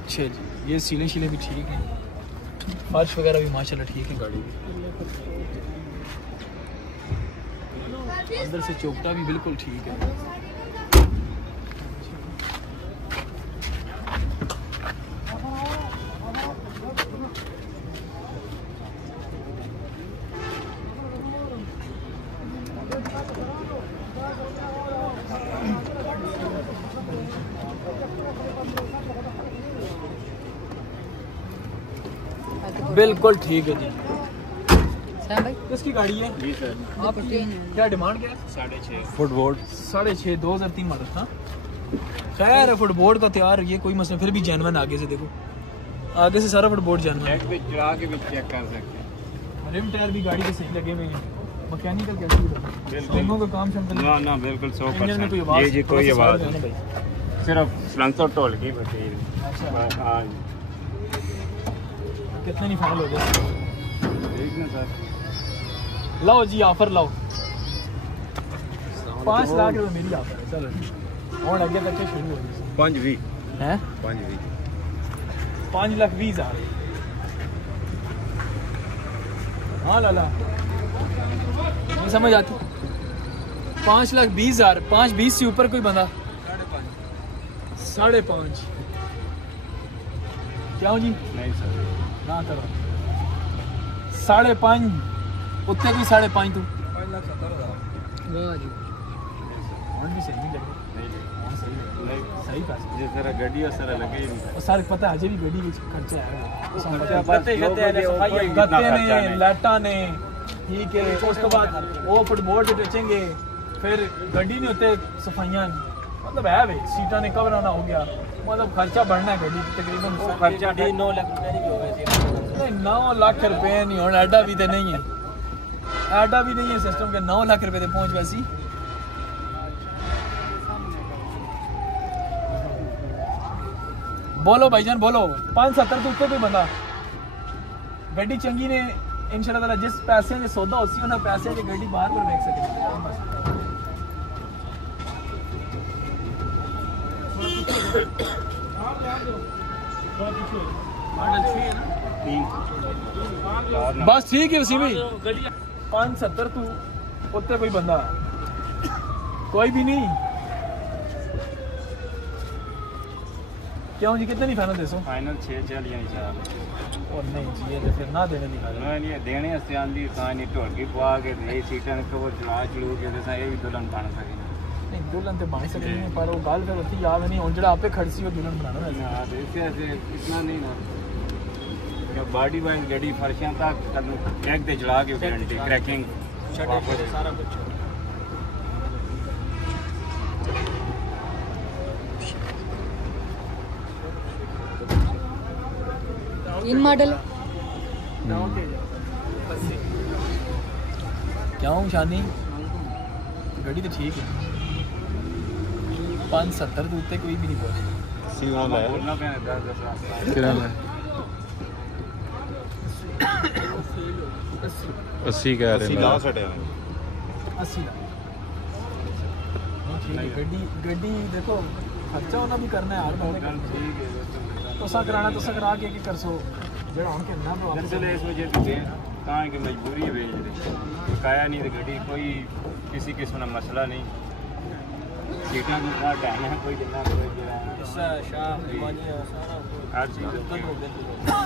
अच्छा जी ये सीले शीले भी ठीक है फर्श वगैरह भी माशाल्लाह ठीक है गाड़ी की अंदर से चौकटा भी बिल्कुल ठीक है बिल्कुल ठीक है जी भाई किसकी गाड़ी है जी सर आप क्या डिमांड क्या है 6.5 फुटबोर्ड 6.5 2003 मॉडल था खैर फुटबोर्ड का तैयार ये कोई मसला फिर भी जेन्युइन आगे से देखो आगे से सारा फुटबोर्ड जेन्युइन पे चला के भी चेक कर सकते हैं रिम टायर भी गाड़ी के सही लगे हुए हैं मैकेनिकल कैसे रिमों का काम शम ना ना बिल्कुल 100% में कोई आवाज जी कोई आवाज नहीं नहीं, भाई सिर्फ सलेंसर टोल की बची अच्छा हाँ कितने नहीं फाइनल हो गए ठीक है सर लाओ जी ऑफर लाओ 5 लाख रुपए मेरी ऑफर है चलो और आगे तक शुरू हो गई 520 हैं 520 5,20,000 हाँ लाला नहीं समझ आती 5,20,000 5,20 से ऊपर कोई बंदा 5.5 क्या हो जी नहीं सर ना करो 5.5 उत्ते कोई 5.5 तू वाह जी और भी सही नहीं लगे हाँ, सही पैसे जिस तरह गड्डी है सारा लगे ही नहीं और सारे पता है अजय भी गड्डी ਵਿੱਚ खर्चा है गत्ते गत्ते ने लाटा ने ठीक है उसके बाद वो फुटबॉल से टचेंगे फिर गड्डी नहीं होते सफाइयां मतलब है भाई सीटा ने कवर आना हो गया मतलब खर्चा बढ़ना है गड्डी तकरीबन खर्चा 9 लाख रुपए नहीं 9 लाख रुपए नहीं होना एडा भी तो नहीं है एडा भी नहीं है सिस्टम के 9 लाख रुपए पहुंच वैसी बोलो भाईजान बोलो 570 तो कोई बंदा गड्डी चंगी ने इंशाल्लाह ताला जिस पैसे से सौदा होसी उन्हें पैसे की गड्डी बाहर पर बेच सके बस ठीक है उसी में 570 तू उत्ते कोई बंदा कोई भी नहीं क्यों जी कितने नहीं फाइनल दे सो फाइनल 6 चल या इंशाल्लाह और नहीं जी ये तो फिर ना देने नहीं नहीं देने से आंदी कहानी ढोलकी पवा के नई सीटां को वो चला चलू के जैसा ये भी दुल्हन बन सके नहीं दुल्हन तो बन सकती है पर वो गाल फिर होती याद नहीं उन जड़ा आपे खड़सी और दुल्हन बनाना वैसे हां ऐसे ऐसे इतना नहीं ना जब बॉडी वाइज गड्डी फर्शियां तक कदू टैग ते चला के गारंटी क्रैकिंग सारा कुछ इन मॉडल क्या हूँ शानी गड्डी तो ठीक है 570 तो उत्ते कोई भी नहीं पहुंचे सीमा लाया बोलना पे 10 कितना लाया 80 कह रहे हैं 80 लाख गड्डी गड्डी देखो खर्चा होना भी करना है हर बंदे का ठीक है तुसा कराना तुसा करा के कर सो जेड़ा हम कहना दरअसल इस वजह से कहाँ की मजबूरी है भेज रहे बकाया नहीं तो गड्डी कोई किसी किस्म का मसला नहीं सीटा को क्या टाइम है कोई जितना हर चीज़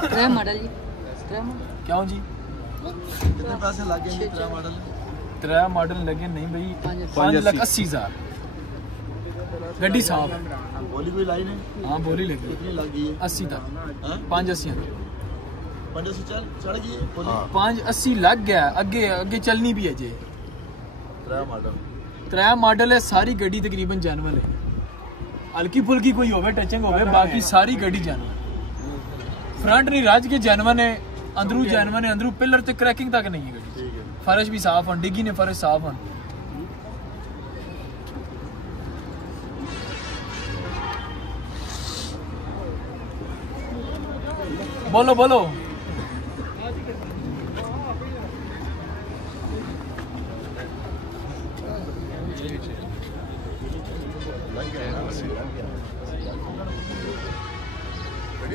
ट्रे मॉडल जी ट्रे मॉडल क्या जी कितने पैसे लगे तेरा मॉडल 3 मॉडल लगे नहीं भाई 5,80,000 गड्डी साफ है बोली कोई लाई नहीं हाँ बोली लगी कितनी लगी है 80 तक हाँ? 580 पंडे से चढ़ गई है बोली 580 लग गया अगे अगे चलनी भी है जे तेरा मॉडल 3 मॉडल है सारी गड्डी तकरीबन जानवर है हल्की फुल्की कोई होवे टचिंग होवे बाकी सारी गड्डी जानवर फ्रंट नहीं राज के जानवर है अंदरू जानवर है अंदरू पिलर तक क्रैकिंग तक नहीं है गड्डी फर्श भी साफ है डिग्गी ने फर्श साफ है बोलो बोलो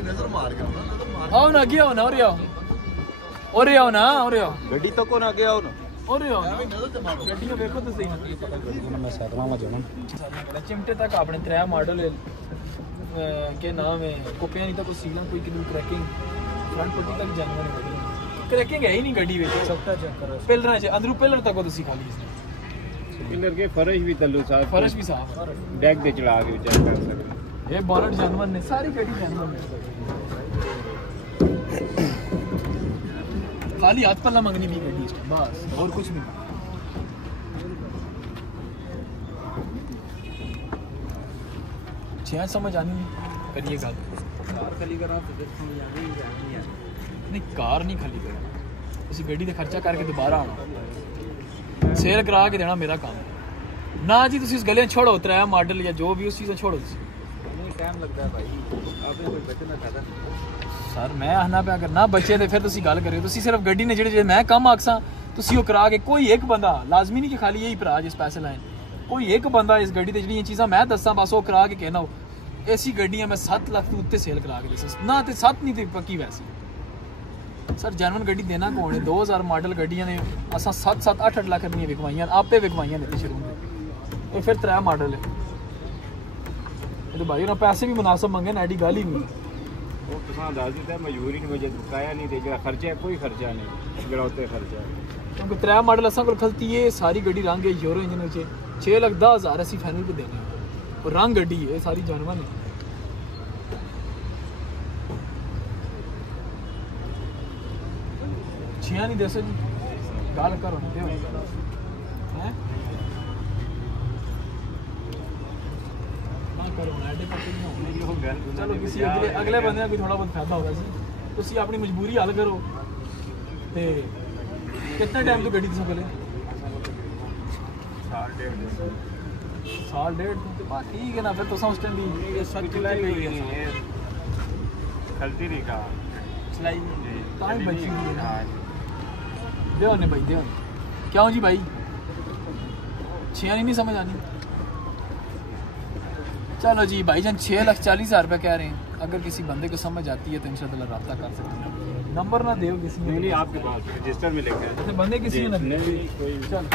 नजर मार के आओ ना आगे आओ ना और आओ ना और आओ गड्डी तो को ना गया हो ना और आओ गड्डियां देखो तो सही मैं सातवां में जाना चिमटे तक अपने 3 मॉडल के नाम है कोपियां नहीं तो कोई सीलन कोई किदू क्रैकिंग फ्रंट पट्टी तक जानवर है क्रैकिंग है ही नहीं गड्डी में सबटा चेक करो पिलर है अंदरू पिलर तक तो सिखा ली इसने पिलर के फर्श भी तल्लू साफ फर्श भी साफ डेक दे चला के चेक कर सकते ये बोनट जानवर ने सारी गड्डी जानवर ने खाली हाथ पल्ला मंगनी भी गड्डी इसमें बस और कुछ भी नहीं समझ आनी नहीं करिए गल कार खाली करा नहीं कार नहीं खाली करा उसी गड्डी का खर्चा करके दोबारा आना सेल करा के देना मेरा काम है ना जी तुम इस गले छोड़ो 3 मॉडल या जो भी उस चीज़ छोड़ो टाइम लगता है भाई आपने कोई बचना चाहता सर मैं आना पे अगर ना बचे तो फिर तुसी गल करियो तुसी सिर्फ गड्डी ने जेड़े मैं कम आखसा तुसी वो करा के कोई एक बंदा लाजमी नहीं कि खाली यही भरा जिस पैसे लाइन कोई एक बंदा इस गड्डी ते जेड़ियां चीज़ां मैं दसा बस वो करा के कहना हो ऐसी गड्डियां मैं 7 लाख तो उत्ते सेल करा के दस ना ते 7 नहीं थे पक्की वैसी सर जनवन गड्डी देना कौन है 2000 मॉडल गड्डियां ने असा 7-7 8-8 लाख रुपये विकवाइयां आपे विकवाइयां ने शुरू में तो फिर 3 मॉडल है तो भाई उन्होंने पैसे भी मुनासिब मंगे ना एडी गाली भी वो तुसा दस दिता मजबूरी की वजह बकाया नहीं थे जो खर्चा है कोई खर्चा नहीं जड़ौते खर्चा क्योंकि 3 मॉडल असा को खलती है सारी गड्डी रंग है यूरो इंजन चे 6,10,000 असी फाइनल पे देने और रंग गड्डी है सारी जानवर ने छिया नहीं दसो जी गाल करो हैं चलो किसी अगले बंदे को थोड़ा बहुत फायदा होगा जी तुसी अपनी मजबूरी हल करो ते कितना टाइम तो गड्डी तुसें पहले साल डेढ़ ठीक है ना फिर तुसा उस टाइम भी खलती नहीं का चलाई टाइम बची हुई है देओ ने भाई देओ क्यों जी भाई छियानी नहीं समझ आनी चलो जी भाईजान 6,40,000 रुपये कह रहे हैं अगर किसी बंदे को समझ आती है तो इंशाल्लाह रब्ता कर सकते हैं नंबर ना दे किसी ने नहीं आपके पास रजिस्टर में लिखा है बंदे किसी ने ना चल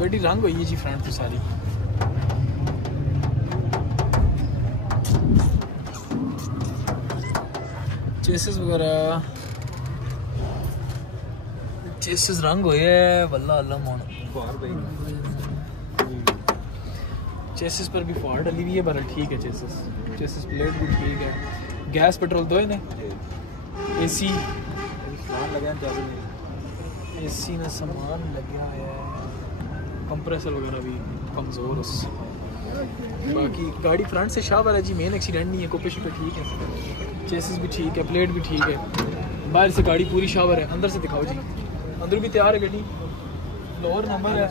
गड्डी रंग हुई है जी फ्रंट तो सारी चेसिस वगैरह चेसिस रंग हुए है वल्ला अल्लाह मोन चेसिस पर भी फाड़ डली हुई है पर ठीक है चेसिस प्लेट भी ठीक है गैस पेट्रोल दो ने एसी ने सामान लगा है कंप्रेसर वगैरह भी कमज़ोर बाकी गाड़ी फ्रंट से शावर है जी मेन एक्सीडेंट नहीं है कोपे शुपे ठीक है चेसिस भी ठीक है प्लेट भी ठीक है बाहर से गाड़ी पूरी शावर है अंदर से दिखाओ जी अंदर भी तैयार है गड्डी लोअर नंबर है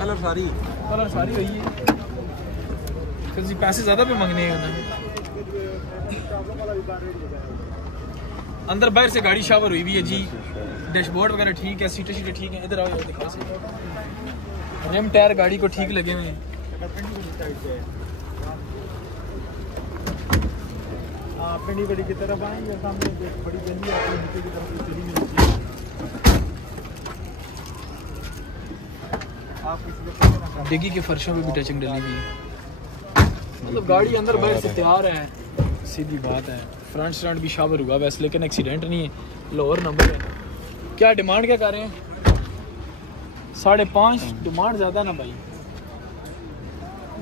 कलर सारी हुई है फिर जी पैसे ज़्यादा पे मांगने हैं ना अंदर बाहर से गाड़ी शावर हुई हुई है जी डैशबोर्ड वगैरह ठीक है सीटें ठीक है इधर आओ दिखा सकते रिम टायर गाड़ी को ठीक लगे हुए हैं पिंडी गली की तरफ आएंगे सामने बड़ी गली है नीचे की तरफ चली मिलती है डिग्गी के फर्शों में भी टचिंग डली हुई है मतलब गाड़ी अंदर बाहर से तैयार है सीधी बात है फ्रंट स्टैंड भी शावर हुआ वैसे लेकिन एक्सीडेंट नहीं है लोअर नंबर है क्या डिमांड क्या कर रहे हैं 5.5 डिमांड ज़्यादा ना भाई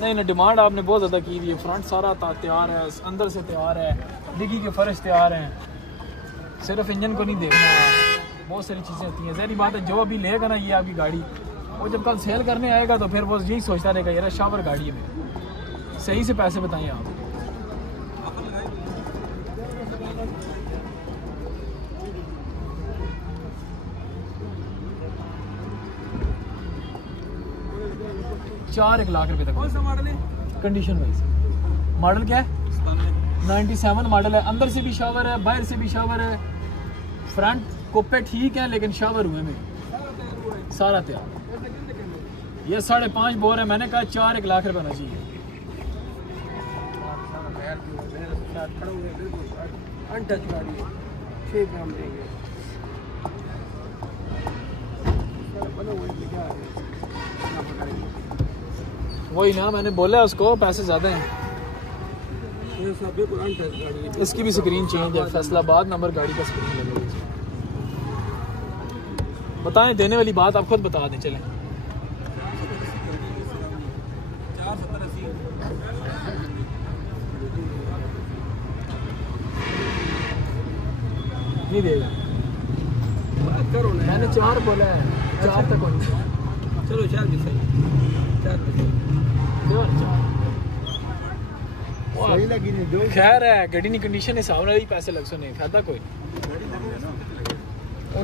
नहीं डिमांड आपने बहुत ज़्यादा की हुई है फ्रंट सारा तैयार है अंदर से तैयार है डिग्गी के फर्श तैयार हैं सिर्फ इंजन को नहीं देखना बहुत सारी चीज़ें होती हैं जहरी बात है जो अभी लेगा ना ये आपकी गाड़ी वो जब कल सेल करने आएगा तो फिर वो यही सोचता रहेगा यार शावर गाड़ी है मेरी सही से पैसे बताइए आप $4 लाख रुपए तक। कौन सा मॉडल है? कंडीशन वाइज मॉडल क्या है? 97 मॉडल है। अंदर से भी शावर है, बाहर से भी शावर है, फ्रंट कोपे ठीक है लेकिन शावर हुए में सारा तैयार। ये 5.5 बोर है। मैंने कहा 4 लाख रुपए होना चाहिए। वही ना मैंने बोला उसको पैसे ज़्यादा हैं। इसकी भी स्क्रीन चेंज है, फैसलाबाद नंबर गाड़ी का स्क्रीन लगा। बताएं देने वाली बात आप खुद बता दें। चलें नहीं देगा, मैंने 4 बोला है, 4 तक होनी। चलो 4 भी सही, 4 भी सही। खैर है गड्डी की कंडीशन हिसाब नाल ही पैसे लग सुने, फायदा कोई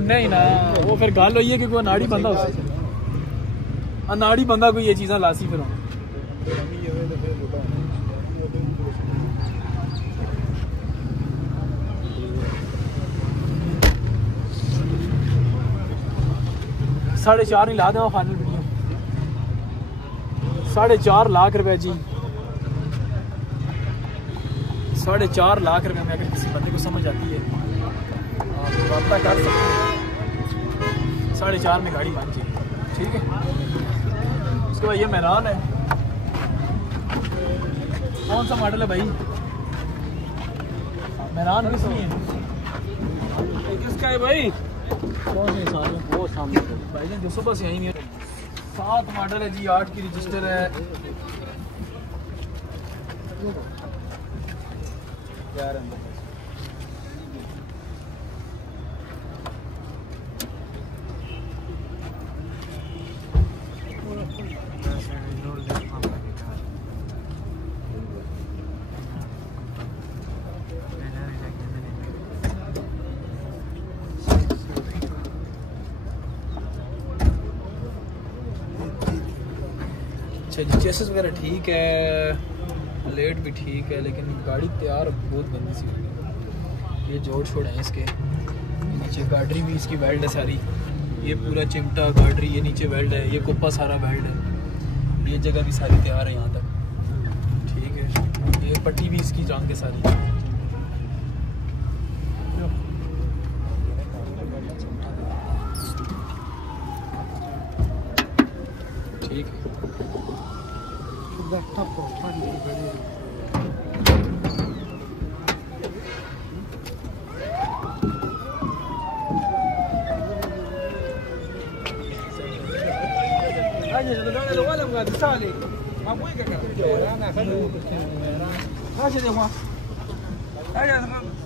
नहीं ना। वो फिर गल होई है कि कोई अनाड़ी बंदा हो, अनाड़ी बंदा कोई ये चीज़ा लासी फिर साढ़े 4 ही ला दें फाइनल वीडियो। 4.5 लाख रुपए जी, 4.5 लाख रुपए में अगर किसी बंदे को समझ आती है आप रब्ता कर सकते हैं। 4.5 में गाड़ी बन जाएगी, ठीक है। उसके बाद ये मैदान है। कौन सा मॉडल है भाई? मैदान किसकी है? किसका है भाई? कौन से साल में? वो सामने भाईजान जो सुबह से आई हुई है। 7 मॉडल है जी, 8 की रजिस्टर है। अच्छा जी, चेसिस वगैरह ठीक है, लेट भी ठीक है, लेकिन गाड़ी तैयार बहुत गंदी सी हुई है। ये जोड़ छोड़ है इसके, नीचे गार्डरी भी इसकी वेल्ड है सारी, ये पूरा चिमटा गार्डरी, ये नीचे वेल्ड है, ये कुप्पा सारा वेल्ड है, ये जगह भी सारी तैयार है यहाँ तक, ठीक है। ये पट्टी भी इसकी जान के सारी, ठीक है।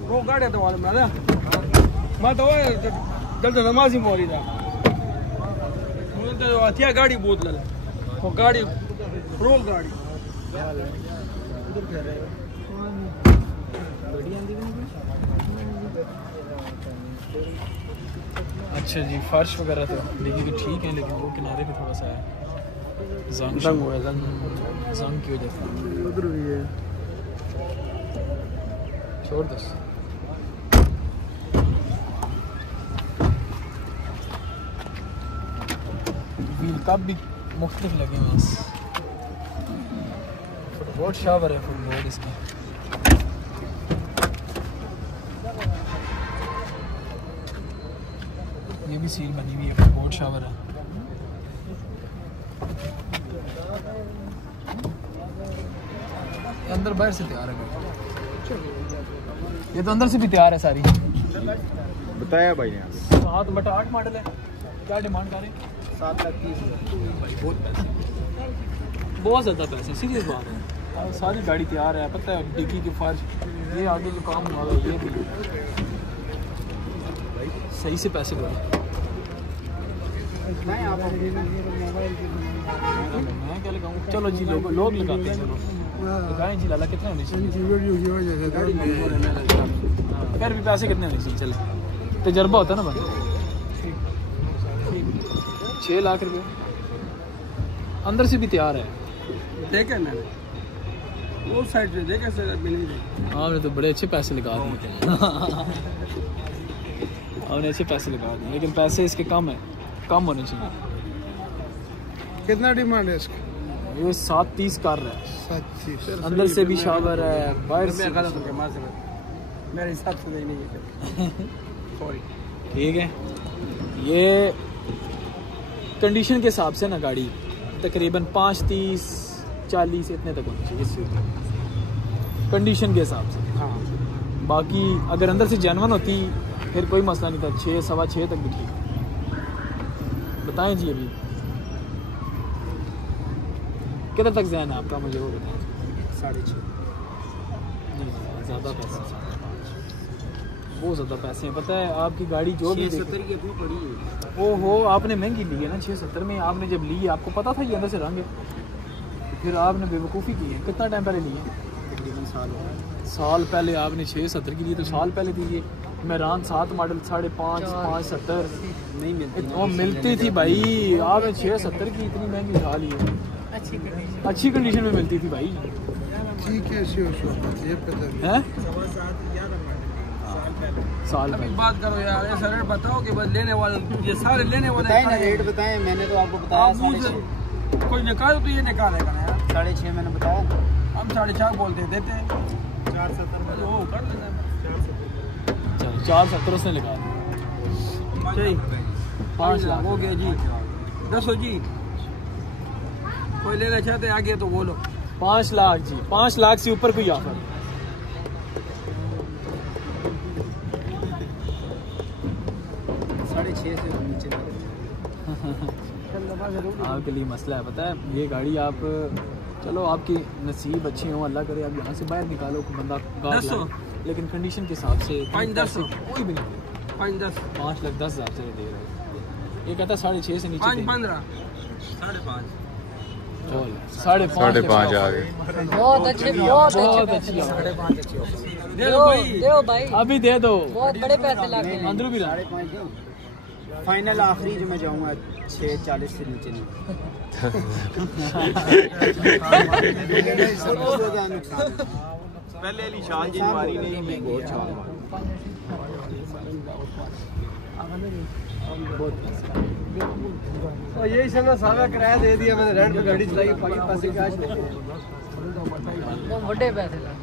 वो गाड़ी तो वाले मैं तो जल्द नमाजी मोरी था तो हथिया गाड़ी बहुत लगा वो गाड़ी रोल गाड़ी अच्छा जी, फर्श वगैरह तो देखिए ठीक है, लेकिन वो किनारे पे थोड़ा सा है जंग हुआ है, जंग की वजह से उधर भी है। छोड़ दो। व्हील कप भी मुख्तलिफ लगे हैं, फुटबोर्ड शावर है, फुटबोर्ड इसका। ये भी सील बनी हुई है, फुटबोर्ड शावर है। अंदर बाहर से तैयार है, ये तो अंदर से भी तैयार है सारी। बताया भाई ने 7/8 मॉडल है। क्या डिमांड कर रहे हैं? 7,30,000 भाई बहुत पैसे, बहुत ज़्यादा पैसे, सीरियस बात है। और सारी गाड़ी तैयार है, पता है, डिक्की के फर्श, ये आगे जो काम हुआ है, ये भी सही से पैसे बोले। मैं क्या लगाऊँ? चलो जी, लोग लगाते हैं, चलो लगाएं जी। लाला कितने होने चाहिए? फिर भी पैसे कितने होने चाहिए? चले, तजर्बा होता है ना भाई। 6 लाख रुपए अंदर से भी तैयार है। देखे मैंने वो साइड से देखे सर, मिली आपने तो बड़े अच्छे पैसे लगा दिए। आपने अच्छे पैसे लगा दिए, लेकिन पैसे इसके कम है, कम होने चाहिए। कितना डिमांड है इसका? ये 7,30 कर रहा है, 7,30। अंदर से भी शावर है, बाहर से मेरे हिसाब से नहीं है। सॉरी, ठीक है। ये कंडीशन के हिसाब से ना गाड़ी तकरीबन 5,30-40 इतने तक होनी चाहिए कंडीशन के हिसाब से। हाँ, बाकी अगर अंदर से जेन्युइन होती फिर कोई मसला नहीं था, 6, 6.25 तक भी ठीक। बताएं जी, अभी कितने तक जहन है आपका, मुझे वो बताएं। 6.5। नहीं, ज़्यादा पैसे, बहुत ज़्यादा पैसे हैं। पता है, आपकी गाड़ी जो भी 70 की अपनी पड़ी है। ओहो, आपने महंगी ली है ना। 670 में आपने जब ली, आपको पता था ये अंदर से रंग है, फिर आपने बेवकूफ़ी की है। कितना टाइम पहले ली है? तकरीबन साल पहले आपने 670 की ली, तो साल पहले दी। मेरान 7 मॉडल 5.5, 570 नहीं मिलती। वो मिलती थी भाई, आपने 670 की इतनी महंगी उठा ली है। अच्छी कंडीशन में मिलती थी भाई। ठीक है, ये पता है साल अभी पहले। बात करो यार, ऐसा रेट बताओ कि बस लेने वाले, ये सारे लेने वाले बताए ना, रेट बताएं, मैंने तो आपको बताया आप मुझे कोई निकालो तो ये निकालेगा ना यार। 6.5 मैंने बताया। हम 4.5 बोलते हैं, देते हैं 470 में। वो कर लेना 470 उसने लगा दिया। सही, 5 लाख हो गया जी। 10 जी, कोई लेना चाहते आगे तो बोलो। 5 लाख जी, 5 लाख से ऊपर कोई ऑफर? 6 से नीचे आपके लिए मसला है, पता है ये गाड़ी आप चलो आपकी नसीब अच्छे हों, अल्लाह करे आप यहाँ से बाहर निकालो कोई बंदा गाड़ लाए, लेकिन कंडीशन के हिसाब से 5-10 कोई भी नहीं 5-10 5,10,000 से दे रहा है। ये कहता है 6.5 से नीचे 5-15 5.5 आ गए। बहुत अच्छे बहुत अच्छे अच्छी दे दो भाई दो भाई, अभी दे दो, बहुत बड़े पैसे लगे। अंदर भी ला 5.5 दो। फाइनल आखिरी जो मैं जाऊंगा 6.40 से नीचे नहीं। पहले अली शान जी मारी नहीं बहुत शान और यही समय सारा किराया दे दिया मैंने, रेंट पे गाड़ी चलाई, पैसे कैश लेके बहुत बड़े पैसे लगे।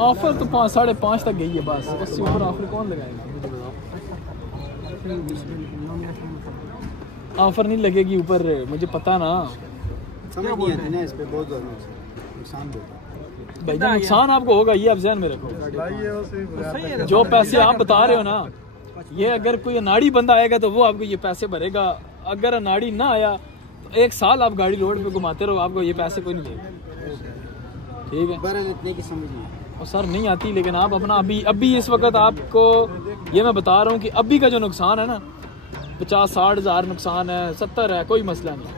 ऑफर तो 5.5 तक गई है बस, उससे ऊपर ऑफर कौन लगाएगा? ऑफर नहीं लगेगी ऊपर, मुझे पता ना। समझ नहीं आती ना इस पे, बहुत ज़्यादा नुकसान होता है भाई जो नुकसान आपको होगा ये आप ध्यान में रखो। जो पैसे आप बता रहे हो ना, ये अगर कोई अनाड़ी बंदा आएगा तो वो आपको ये पैसे भरेगा, अगर अनाड़ी ना आया तो 1 साल आप गाड़ी रोड पे घुमाते रहो, आपको ये पैसे कोई नहीं देगा। ठीक है, बहरहाल इतने की समझ नहीं और सर नहीं आती, लेकिन आप अपना अभी इस वक्त आपको ये मैं बता रहा हूँ कि अभी का जो नुकसान है ना 50-60 हज़ार नुकसान है, 70 है, कोई मसला नहीं,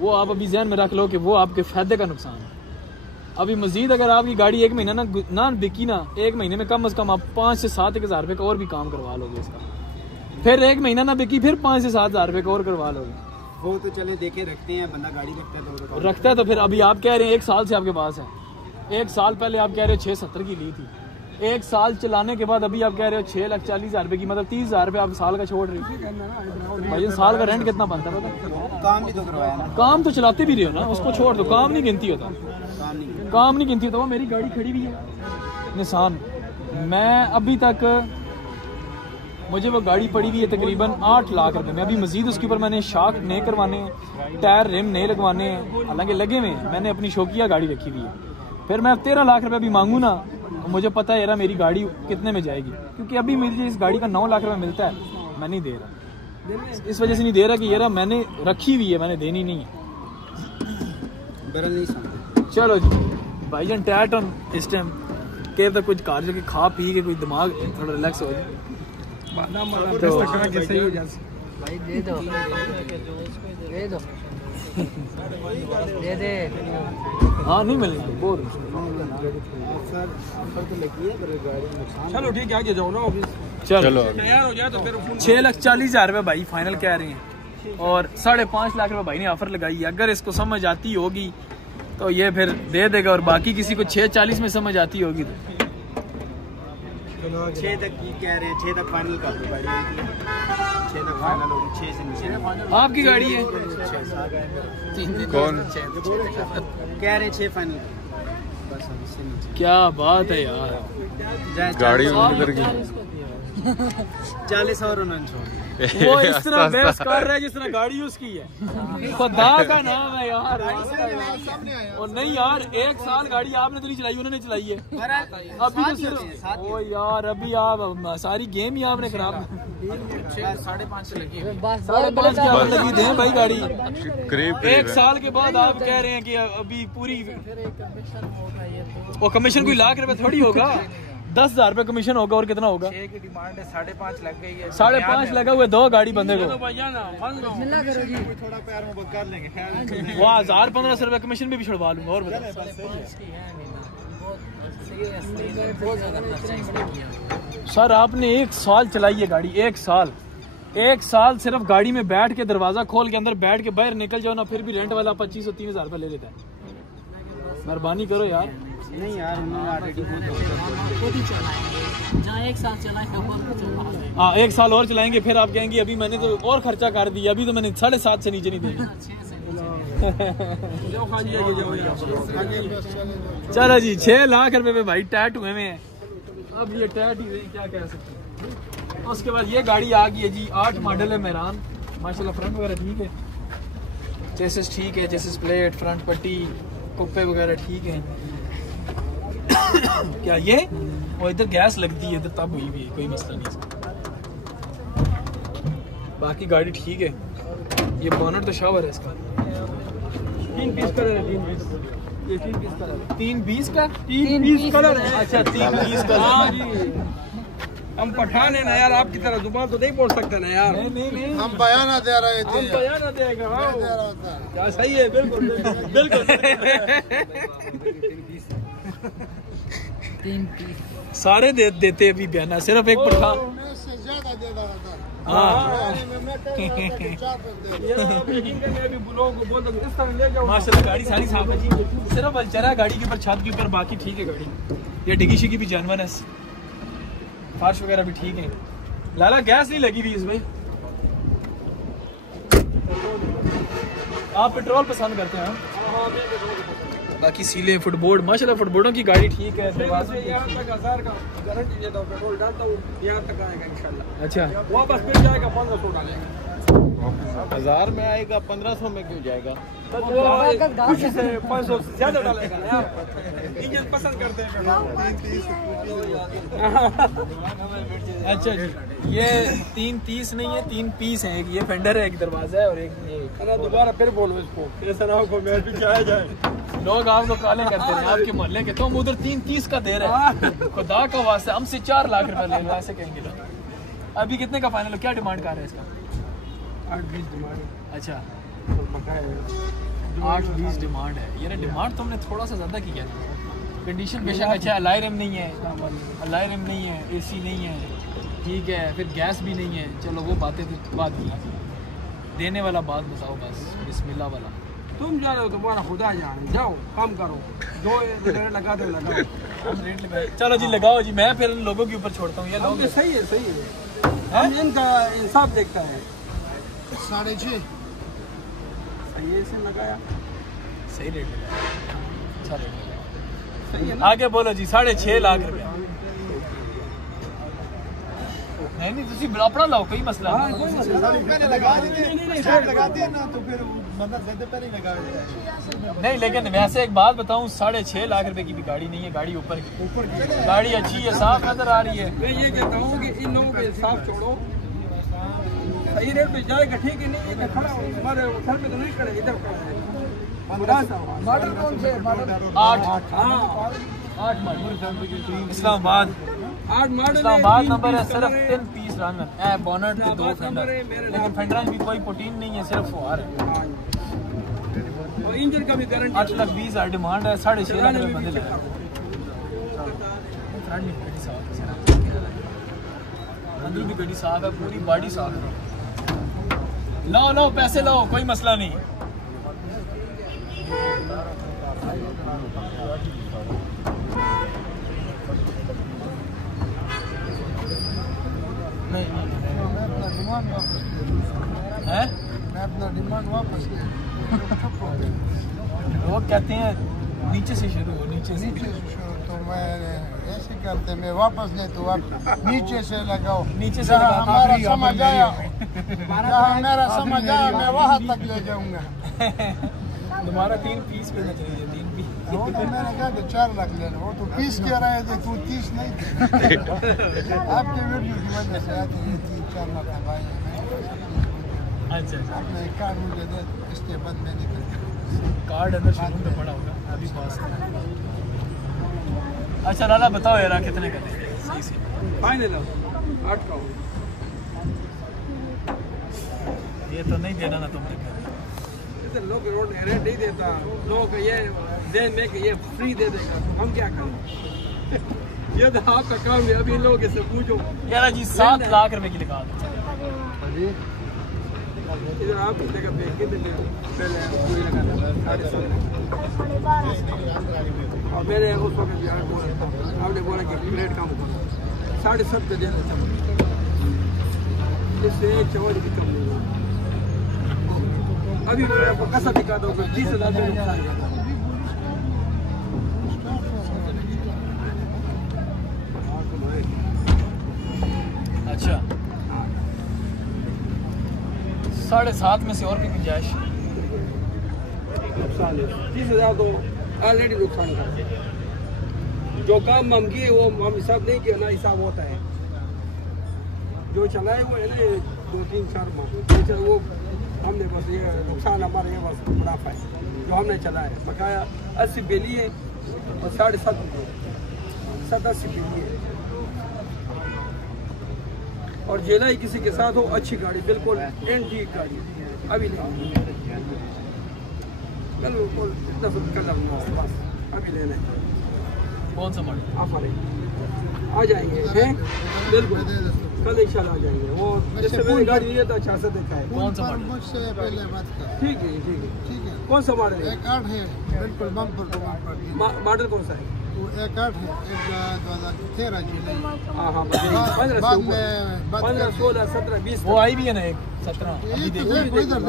वो आप अभी जहन में रख लो कि वो आपके फायदे का नुकसान है। अभी मजीद अगर आपकी गाड़ी 1 महीना ना बिकी ना, 1 महीने में कम से कम आप 5 से 7 हज़ार रुपये का और भी काम करवा लोगे इसका, फिर 1 महीना ना बिकी फिर 5 से 7 हज़ार रुपये का और करवा लोगे। वो तो चले देखे रखते हैं, बंदा गाड़ी रखता है तो फिर अभी आप कह रहे हैं 1 साल से आपके पास है, 1 साल पहले आप कह रहे हो 670 की ली थी, 1 साल चलाने के बाद अभी आप कह रहे हो 6,40,000 रुपये की, मतलब 30,000 रुपये आप साल का छोड़ रहे हो। भाई साल का रेंट कितना बनता है पता? काम भी तो करवाया ना, काम तो चलाते भी रहे हो ना, उसको छोड़ दो, काम नहीं गिनती होता, काम नहीं गिनती होता। वो मेरी गाड़ी खड़ी हुई है निसान, मैं अभी तक मुझे वो गाड़ी पड़ी हुई है तकरीबन 8 लाख रुपए में, अभी मजीद उसके ऊपर मैंने शाक नए करवाने हैं, टायर रिम नए लगवाने हैं, हालांकि लगे हुए हैं, मैंने अपनी शौकिया गाड़ी रखी हुई है। फिर मैं 13 लाख रुपए भी मांगू ना तो मुझे पता है यार मेरी गाड़ी कितने में जाएगी, क्योंकि अभी मुझे इस गाड़ी का 9 लाख रुपए मिलता है, मैं नहीं दे रहा, इस वजह से नहीं दे रहा कि यार मैंने रखी हुई है, मैंने देनी नहीं है। चलो जी भाईजान टैट हम इस टाइम के तक कुछ कार जो कि खा पी के कोई दिमाग थोड़ा रिलैक्स हो जाए तो सही हो जाए। भाई दे दो दे दो दे दे। हाँ नहीं मिलेंगे बोल। चलो ठीक है आगे जाओ ना ऑफिस, चलो तैयार हो जाए तो फिर 6,40,000 रुपये भाई फाइनल कह रहे हैं, और 5.5 लाख रुपए भाई ने ऑफर लगाई है। अगर इसको समझ आती होगी तो ये फिर दे देगा, और बाकी किसी को 6,40 में समझ आती होगी तो 6 तक की कह रहे हैं, 6 तक फाइनल कर दो गाड़ी, 6 तक फाइनल होगी, 6 से नीचे आपकी गाड़ी है कौन कह रहे 6 फाइनल बस, इससे नीचे क्या बात है यार, गाड़ी उधर की 40 और 49 वो इस तरह बहस कर रहा है जिस तरह गाड़ी उसकी है, खुदा का नाम है यार। और नहीं यार 1 साल गाड़ी आपने तो नहीं चलाई, उन्होंने चलाई है अभी तो सिर्फ, ओ यार अभी आप सारी गेम ही आपने खराब। 5.5 लगी, बस 5.5 की आप लगी दे भाई गाड़ी, करीब 1 साल के बाद आप कह रहे हैं कि अभी पूरी वो कमीशन कोई लाख रुपए थोड़ी होगा, 10,000 रुपए कमीशन होगा, और कितना होगा? 6 की डिमांड है, 5.5 लग गई है, 5.5 लगा हुआ 2 गाड़ी बंदे को, बिस्मिल्लाह करो जी। थोड़ा पैर में कर लेंगे, वो 1,000-1,500 रुपए कमीशन में भी छुड़वा लूंगा। और बताओ सर आपने 1 साल चलाई है गाड़ी, 1 साल सिर्फ गाड़ी में बैठ के दरवाजा खोल के अंदर बैठ के बाहर निकल जाओ ना, फिर भी रेंट वाला 2500-3000 रुपए ले लेता है। मेहरबानी करो यार। नहीं यार, उन्होंने ऑलरेडी जहाँ 1 साल चलाएंगे, हाँ 1 साल और चलाएंगे, फिर आप कहेंगे अभी मैंने तो और खर्चा कर दिया, अभी तो मैंने 7.5 से नीचे नहीं दिया। चलो जी 6 लाख रुपए में भाई टैट हुए में है, अब ये टैट ही क्या कह सकते हैं। उसके बाद ये गाड़ी आ गई है जी, 8 मॉडल है मेहरान, माशाल्लाह फ्रंट वगैरह ठीक है, चेसिस ठीक है, चेसिस प्लेट, फ्रंट पट्टी, कुप्पे वगैरह ठीक है। क्या ये और इधर गैस लगती है इधर तब हुई भी है, कोई मसला नहीं इसका। बाकी गाड़ी ठीक है। ये बोनट तो शावर है इसका। 3 पीस कलर है, 3 पीस, ये 3 पीस कलर है, 3 20 का 3 पीस कलर है। अच्छा 3 20 का। हाँ जी, हम पठान है ना यार, आपकी तरह जुबान तो नहीं बोल सकते ना यार। नहीं हम बयाना दे रहे थे, हम बयान देगा। हाँ क्या सही है, बिल्कुल बिल्कुल। 3 पीस सारे देते अभी बयाना, सिर्फ एक पठान। से ज्यादा दे रहा था। हाँ माशाल्लाह गाड़ी सारी साफ है जी, सिर्फ अलचरा गाड़ी के ऊपर, छत के ऊपर, बाकी ठीक है गाड़ी। ये डिगी शिगी भी जानवर है, फर्श वगैरह भी ठीक है। लाला गैस नहीं लगी हुई इसमें। आप पेट्रोल पसंद करते हैं? बाकी सीले फुटबोर्ड माशाल्लाह, फुटबोर्डों की गाड़ी ठीक है। यहाँ तक 1000 का गारंटी देता हूँ, पेट्रोल डालता हूँ, यहाँ तक आएगा इंशाल्लाह। अच्छा वापस फिर जाएगा 1500 डालेगा। 1000 में आएगा, 1500 में क्यों जाएगा? खुशी से 500 से ज्यादा डालेगा यार, इंजन पसंद करते हैं। अच्छा जी, ये 3 30 नहीं है, 3 पीस है। एक ये फेंडर है, एक दरवाजा है और एक ये। दोबारा फिर बोलो इसको, ऐसा ना हो को मैं भी जाया जाए। लोग आपको काले करते हैं आपके मोहल्ले के, तुम उधर 3 30 का दे रहे हैं। खुदा का वास्ते हमसे 4 लाख रुपए ले लो, ऐसे कहेंगे लोग। अभी कितने का फाइनल, क्या डिमांड कर रहे हैं इसका? 8-20 डिमांड। अच्छा 8-20 डिमांड है। ये डिमांड तुमने थोड़ा सा ज्यादा किया। कंडीशन बेशक अच्छा, अलाई रिम नहीं है, अलाई रिम नहीं है, AC नहीं है, ठीक है, फिर गैस भी नहीं है। चलो वो बातें तो बात की, देने वाला बात बताओ बस, बिस्मिल्लाह वाला। तुम जा रहे हो, तुम्हारा खुदा जाने, जाओ काम करो, जो रेट लगा दो लगाओ। हम रेट लगाए, चलो जी लगाओ जी, मैं फिर उन लोगों के ऊपर छोड़ता हूँ। ये लोग सही है, सही है, हम इनका इंसाफ देखता है। 6.5 सही है, इसे लगाया, सही रेट लगाया, अच्छा रेट लगाया। सही है ना? आगे बोलो जी। 6.5 लाख रुपया। नहीं तुसी अपना लाओ, कोई मसला नहीं। मैंने लगा दी, लगाती है ना तो फिर बंदा ज्यादा पहले लगा देता है। नहीं लेकिन वैसे एक बात बताऊं, 6.5 लाख रुपए की भी गाड़ी नहीं है, गाड़ी ऊपर की गाड़ी अच्छी है, साफ नजर आ रही है। मैं ये कहता हूँ कि इन लोगों को इंसाफ छोड़ो, सही रेट पे जाएगा, ठीक है। नहीं मैं खड़ा हूँ, हमारे घर पे तो नहीं खड़े, इधर मॉडल कौन से? 8 हाँ 8 model Islamabad. 8 model Islamabad number है, सिर्फ 3 पीस रंग है, बोनट के 2 फेंडर, लेकिन फेंडर भी कोई पुटीन नहीं है, सिर्फ फुहार है। और इंजन का भी गारंटी। 8,20,000 डिमांड है, 6.5 लाख रुपए बंदे लगा। अंदर भी गड्डी साफ है, पूरी बॉडी साफ है। लाओ लाओ पैसे लाओ, कोई मसला नहीं। है मैं अपना डिमांड वापस ले। वो कहते हैं नीचे से शुरू हो, नीचे से तो मैं ऐसे करते, मैं वापस ले तो आप नीचे से लगाओ, नीचे से जहाँ हमारा समझ आया, जहाँ मेरा समझ आया मैं वहाँ तक ले जाऊँगा। तुम्हारा 3 पीस पे चाहिए, 3 पीस। वो तो मैंने कहा कि 4 लाख लेना, वो तो 30 कह रहे थे, तू 30 नहीं थे। आपके वीडियो की वजह से आते हैं 3-4 लाख का भाई। अच्छा आपने एक कार्ड मुझे दे, इसके बाद मैंने कार्ड अंदर शोरूम में पड़ा होगा अभी पास। अच्छा लाला बताओ यार कितने का देंगे सही से? फाइनल 8 का। ये तो नहीं देना ना तुमने। लोग रोड रेट नहीं देता, लोग ये दे में कि ये फ्री दे देगा, हम क्या करें? ये तो आपका काम है, अभी इन लोगों से पूछो। यार जी 7 लाख रुपए की लगा दो। इधर आप इस जगह पे कितने पहले पूरी लगाना 7.5। और मैंने उस वक्त यार बोला था, आपने बोला कि रेट कम करो, 7.5 पे देना चाहिए, इससे 4 भी कम नहीं। अभी मैं आपको कैसा दिखा दूँ, 30,000 में नुकसान है। अच्छा 7.5 में से और भी गुंजाइश? नुकसान है 30,000 तो ऑलरेडी नुकसान कर। जो काम हम किए वो हम हिसाब नहीं किया ना, हिसाब होता है जो चलाए वो है ना 2-3-4 माह वो हमने बस ये नुकसान हमारा, ये बस मुनाफा है जो हमने चलाया है। बकाया 80 बेली है और 7.5 बेली है। और जेलाई किसी के साथ हो, अच्छी गाड़ी बिल्कुल एंटीक गाड़ी अभी नहीं, बिल्कुल कलर बस अभी लेना है। कौन सा मॉडल? ऑफर है, आ जाएंगे हैं बिल्कुल, कल इंशाल्लाह आ जाएंगे। वो जिससे मैंने गाड़ी लिया था 66 देखा है। कौन सा मॉडल? मुझसे पहले बात कर। ठीक है ठीक है ठीक है, कौन सा मॉडल है? 1.8 है बिल्कुल बम्पर टू बम्पर। मॉडल कौन सा है? वो 1.8 है, 2013 जुलाई। हाँ हाँ 15 बाद में 15 16 17 20 वो आई भी है ना एक 17 अभी देखो। इधर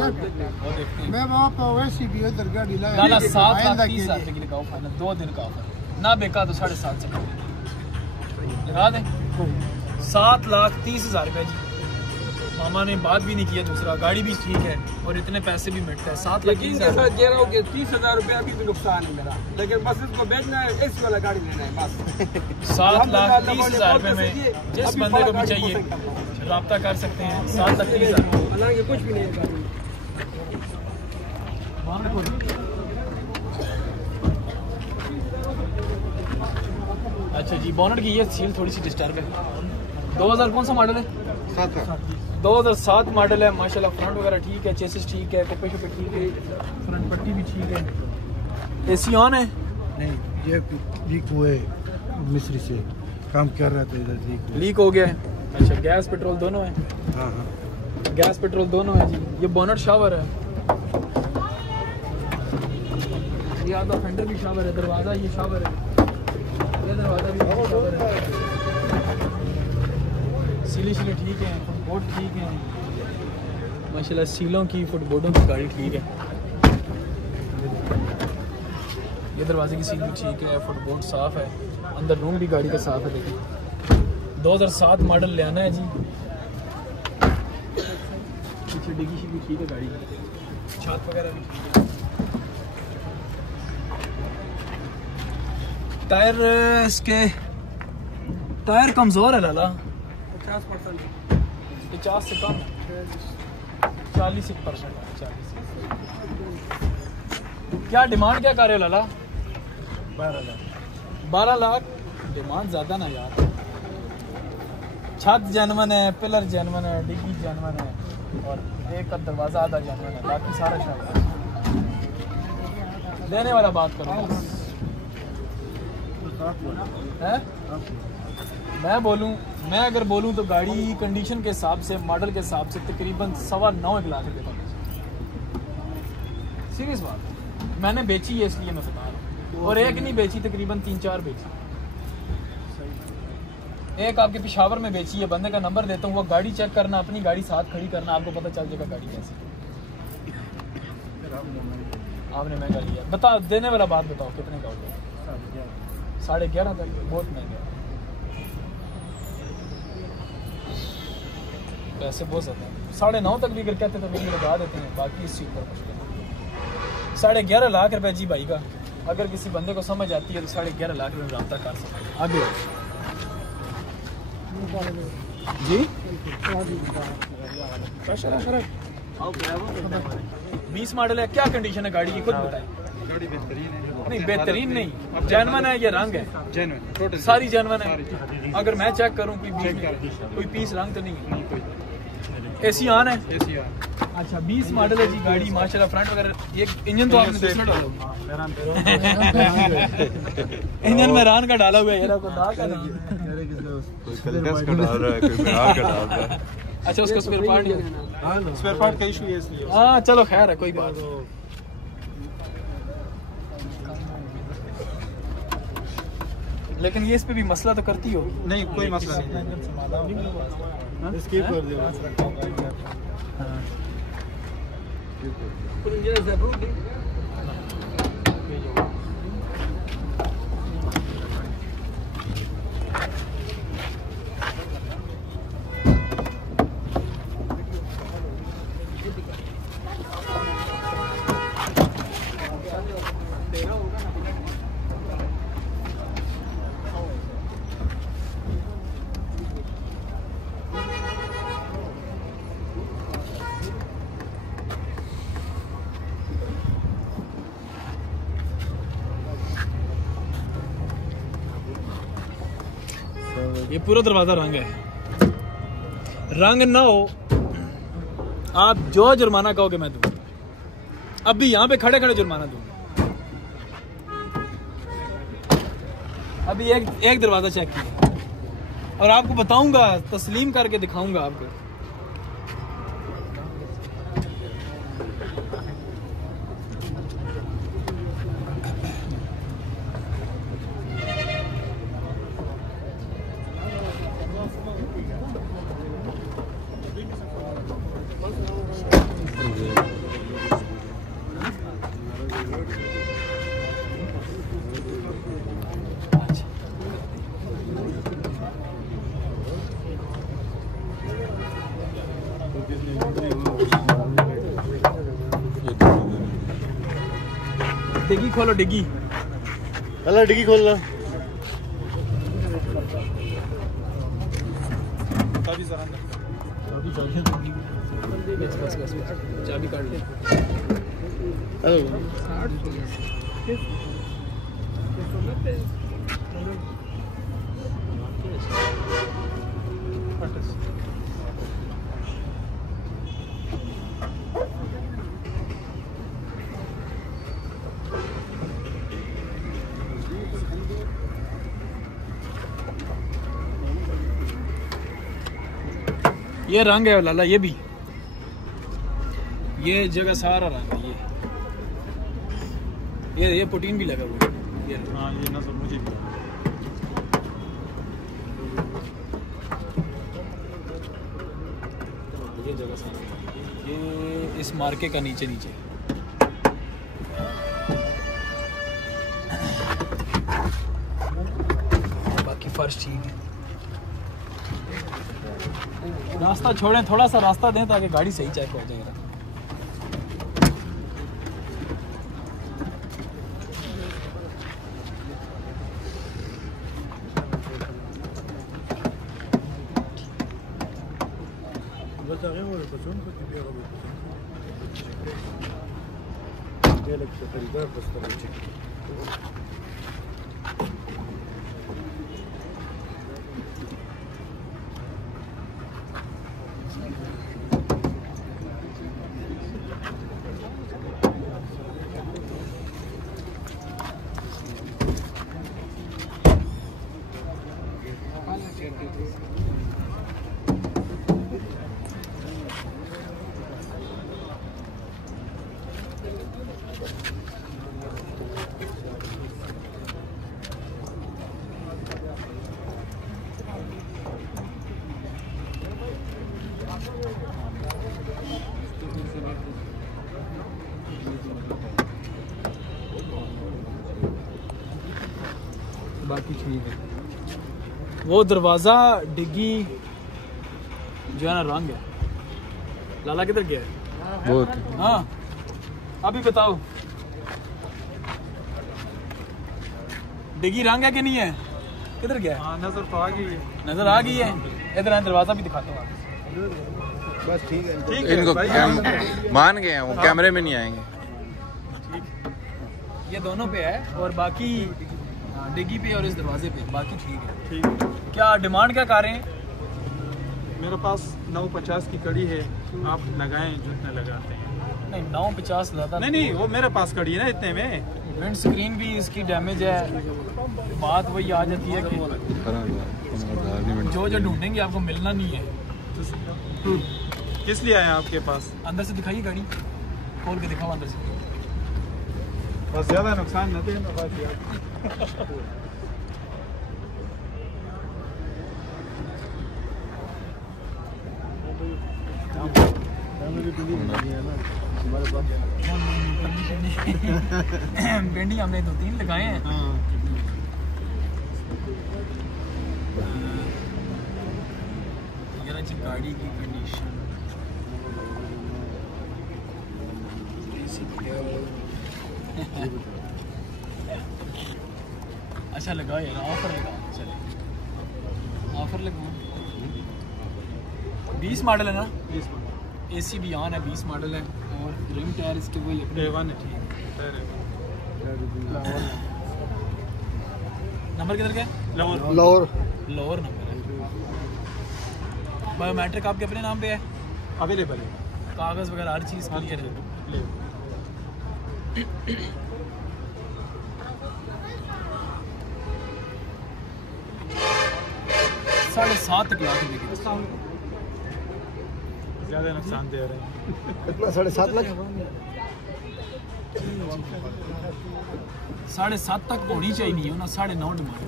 देख, मैं वहाँ पर वैसी भी इधर गाड़ी लाया। लाला 7 लाख आइंदा 30 के हजार लिए। रुपए की लगाओ फाइनल, 2 दिन का ऑफर ना बेका तो 7.5 से लगा दें। 7 लाख 30 हजार रुपए जी, मामा ने बात भी नहीं किया। दूसरा गाड़ी भी ठीक है और इतने पैसे भी मिटता है। 7 लाख यकीन के साथ कह रहा हूँ कि 30,000 रुपये अभी भी नुकसान है मेरा, लेकिन बस इसको बेचना है, एसी वाला गाड़ी लेना है बस। 7 लाख 30 हजार रुपए में जिस बंदे को भी चाहिए राब्ता कर सकते हैं। 7 लाख 30 हजार। हालांकि कुछ भी नहीं है गाड़ी। अच्छा जी, बोनट की ये सील थोड़ी सी डिस्टर्ब है। 2000 कौन सा मॉडल है? 2007 मॉडल है माशाल्लाह। फ्रंट वगैरह ठीक है, चेसिस ठीक है, कुप्पे शुप्पे ठीक है, फ्रंट पट्टी भी ठीक है। एसी ऑन है? नहीं, ये लीक हुए मिस्त्री से काम कर रहा था, इधर लीक हो गया है। अच्छा, गैस पेट्रोल दोनों है? हाँ हाँ, गैस पेट्रोल दोनों है जी। ये बोनट शावर है, ये आधा फेंडर भी शावर है, दरवाज़ा ये शावर है, ये दरवाज़ा भी शावर है। सीली शीली ठीक है, फुटबोर्ड ठीक है माशाल्लाह। सीलों की फुटबोर्डों की गाड़ी ठीक है। ये दरवाजे की सील भी ठीक है, फुटबोर्ड साफ़ है, अंदर रूम भी गाड़ी का साफ़ है। देखिए 2007 मॉडल ले आना है जी। पीछे डिग्गी भी ठीक है गाड़ी की, छत वगैरह भी ठीक है। टायर इसके टायर कमज़ोर है लाला, 50% 50 से कम है, 40% है। 40। क्या डिमांड क्या कर रहे हो लाला? 12 लाख डिमांड ज़्यादा ना यार। छत जनवन है, पिलर जनवन है, डिग्गी जनवन है और एक का दरवाज़ा आधा जनवन है, बाकी सारा शानदार। देने वाला बात करो है? मैं बोलूं, मैं अगर बोलूं तो गाड़ी कंडीशन के हिसाब से, मॉडल के हिसाब से तकरीबन 9.25 लाख रुपए का। सीरियस बात, मैंने बेची है इसलिए मैं बता रहा हूँ। और एक नहीं बेची, तकरीबन 3-4 बेची। एक आपके पिशावर में बेची है, बंदे का नंबर देता हूँ, वो गाड़ी चेक करना, अपनी गाड़ी साथ खड़ी करना, आपको पता चल जाएगा गाड़ी कैसी। आपने महंगा लिया, बता देने वाला बात बताओ कितने का हो गया? 11.5 तक, बहुत महंगा है। पैसे बहुत ज़्यादा है। 9.5 तक भी अगर कहते तो भी लगा देते हैं, बाकी इस चीज़ पर मुश्किल। 11.5 लाख रुपए जी भाई का, अगर किसी बंदे को समझ आती है तो 11.5 लाख रुपए रब्ता कर सकते हैं। आगे जी 20 मॉडल है, क्या कंडीशन है गाड़ी की खुद बताएं। गाड़ी बेहतरीन है। नहीं बेहतरीन नहीं, जेन्युइन है, ये रंग है जेन्युइन, टोटल सारी जेन्युइन है। अगर मैं चेक करूं कोई पीस रंग तो नहीं है। एसी ऑन है? AC on. अच्छा 20 मॉडल है जी गाड़ी माशाल्लाह। फ्रंट वगैरह एक इंजन तो आपने दूसरा डाला इंजन में रान का डाला हुआ है, कोई दाग का नहीं कोई कलकस का डाल रहा है, कोई बिहार का डाल रहा है। अच्छा उसका स्पेयर पार्ट, स्पेयर पार्ट का इशू है इसलिए। हाँ चलो खैर है, कोई बात नहीं। लेकिन ये इस पे भी मसला तो करती हो? नहीं, कोई मसला नहीं। स्किप कर दिया। ये पूरा दरवाजा रंग है, रंग ना हो आप जो जुर्माना कहोगे मैं दूंगा। अब भी यहाँ पे खड़े खड़े जुर्माना दूंगा। अभी एक दरवाजा चेक किया और आपको बताऊंगा, तस्लीम करके दिखाऊंगा आपको। डिग्गी खोलो, डिग्गी अल्लाह डिग्गी खोल लो। चाबी काट ले। ये रंग है लाला, ये भी, ये जगह सारा रंग है। ये पुटीन भी लगा हुआ है। हाँ ये ना सब मुझे भी। ये जगह सारा, ये इस मार्के का नीचे नीचे। बाकी फर्श ठीक है। रास्ता छोड़ें, थोड़ा सा रास्ता दें ताकि गाड़ी सही चेक हो जाएगा। बाकी ठीक है। वो दरवाजा डिग्गी जो है ना रंग है। लाला किधर गया है? बहुत। हाँ अभी बताओ, डिग्गी रंग है कि नहीं है? किधर गया है? नजर तो आ गई है। नजर आ गई है। इधर दरवाजा भी दिखाता हूँ। बस ठीक है, इनको मान गए हैं, वो कैमरे में नहीं आएंगे। ये दोनों पे है और बाकी डिग्गी पे और इस दरवाजे पे बाकी ठीक है। ठीक है। क्या डिमांड क्या कर रहे हैं? मेरे पास 950 की कड़ी है, आप लगाएं जितने लगाते हैं। नहीं 950 ज़्यादा नहीं वो मेरे पास कड़ी है ना इतने में। विंड स्क्रीन भी इसकी डैमेज है। बात वही आ जाती है कि जो ढूंढेंगे आपको मिलना नहीं है। किस लिए आए आपके पास? अंदर से दिखाइए गाड़ी, खोल के दिखाओ अंदर से। बस ज्यादा नुकसान न दे। भिंडी हमने 2-3 लगाए हैं। गाड़ी की कंडीशन अच्छा लगाओ यार, ऑफर लगाओ। चले ऑफर लगाओ। 20 मॉडल है ना? 20 मॉडल। एसी भी ऑन है, 20 मॉडल है और रिम टायर इसके वही A1 है। ठीक है। नंबर किधर का है? लोअर नंबर है। बायोमेट्रिक आपके अपने नाम पे है? अवेलेबल है, कागज़ वगैरह हर चीज़ क्लियर है। 7.5 लाख रुपए की ज़्यादा नुकसान दे रहे हैं। कितना 7.5 लाख? 7.5 तक होनी चाहिए ना, 9.5 डिमांड।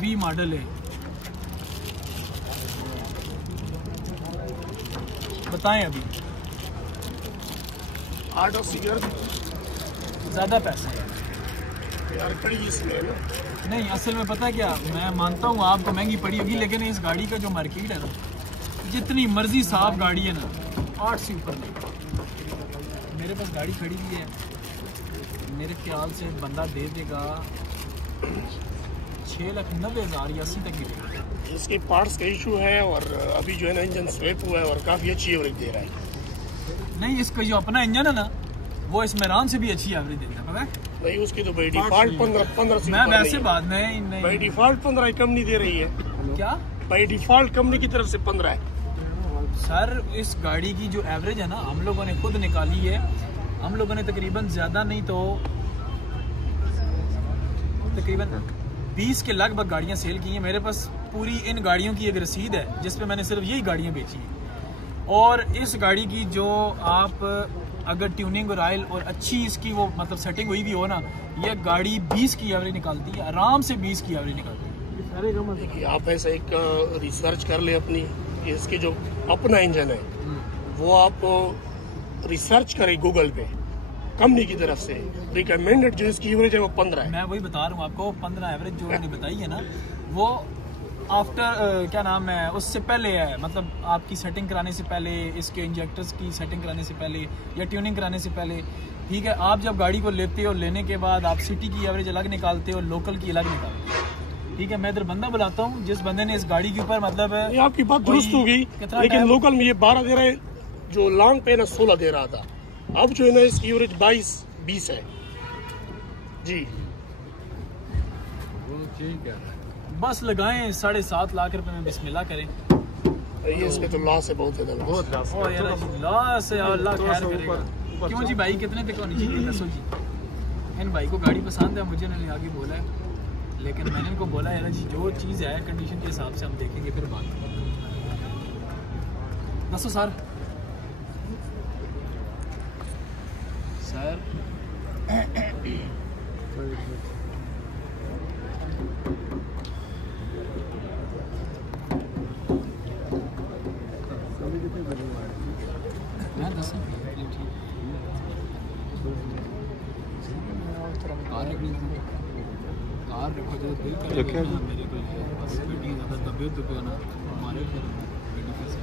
20 मॉडल है, बताएं अभी 8 और सीगर ज़्यादा पैसे है यार, कड़ी इसमें नहीं। असल में पता है क्या, मैं मानता हूँ आपको महंगी पड़ी होगी, लेकिन इस गाड़ी का जो मार्केट है ना, जितनी मर्जी साफ गाड़ी है ना, 8 से ऊपर नहीं। मेरे पास गाड़ी खड़ी हुई है, मेरे ख्याल से बंदा दे देगा 6,90,000 या 80 तक की देगा। इसके पार्ट्स का इशू है और अभी जो है ना इंजन स्वेप हुआ है और काफ़ी अच्छी एवरेज दे रहा है। नहीं, इसका जो अपना इंजन है ना, वो इस मेरान से भी अच्छी एवरेज देता है, पता है? नहीं, उसकी तो बाई डिफॉल्ट 15 से मैं ऊपर वैसे नहीं बाद में है। नहीं। बाई डिफॉल्ट 15 कंपनी दे रही है। क्या बाई डिफॉल्ट कंपनी की तरफ से 15 है। सर, इस गाड़ी की जो एवरेज है ना, हम लोगों ने खुद निकाली है। हम लोगों ने तकरीबन ज़्यादा नहीं तो तकरीबन 20 के लगभग गाड़ियाँ सेल की हैं। मेरे पास पूरी इन गाड़ियों की एक रसीद है जिस पे मैंने सिर्फ यही गाड़ियाँ बेची हैं। और इस गाड़ी की जो आप अगर ट्यूनिंग और ऑयल और अच्छी इसकी वो मतलब सेटिंग हुई भी हो ना, ये गाड़ी 20 की एवरेज निकालती है, आराम से 20 की एवरेज निकालती है। देखिए, आप ऐसा एक रिसर्च कर ले अपनी, इसके जो अपना इंजन है वो आप रिसर्च करें गूगल पे, कंपनी की तरफ से रिकमेंडेड जो इसकी एवरेज है वो 15 है। मैं वही बता रहा हूँ आपको, 15 एवरेज जो मैंने बताई है ना, वो आफ्टर क्या नाम है, उससे पहले है, मतलब आपकी सेटिंग कराने से पहले, इसके इंजेक्टर्स की सेटिंग कराने से पहले या ट्यूनिंग कराने से पहले। ठीक है, आप जब गाड़ी को लेते हो, लेने के बाद आप सिटी की एवरेज अलग निकालते हो, लोकल की अलग निकालते हो। ठीक है, मैं इधर बंदा बुलाता हूँ जिस बंदे ने इस गाड़ी के ऊपर मतलब ये आपकी बात दुरुस्त हो गई, लेकिन लोकल में ये 12 दे रहा है, जो लॉन्ग पे ना 16 दे रहा था। अब जो है ना इसकी एवरेज 22-20 है जी। ठीक है, बस लगाएं 7.5 लाख रुपए में, बिस्मिल्लाह करें। ये इसमें तो लॉस है, बहुत ज्यादा लॉस। ओ यार जी, लॉस है, अल्लाह खैर करेगा। क्यों जी भाई, कितने तक होनी चाहिए दसो जी? इन भाई को गाड़ी पसंद है, मुझे ने आगे बोला है, लेकिन मैंने इनको बोला यार जी, जो चीज़ है कंडीशन के हिसाब से हम देखेंगे फिर बात। दसो सर। सर कार रखो जो बिल कर मेरे को बस गड्डी ज़्यादा तबीयत तो ना हमारे फिर गड्डी कैसे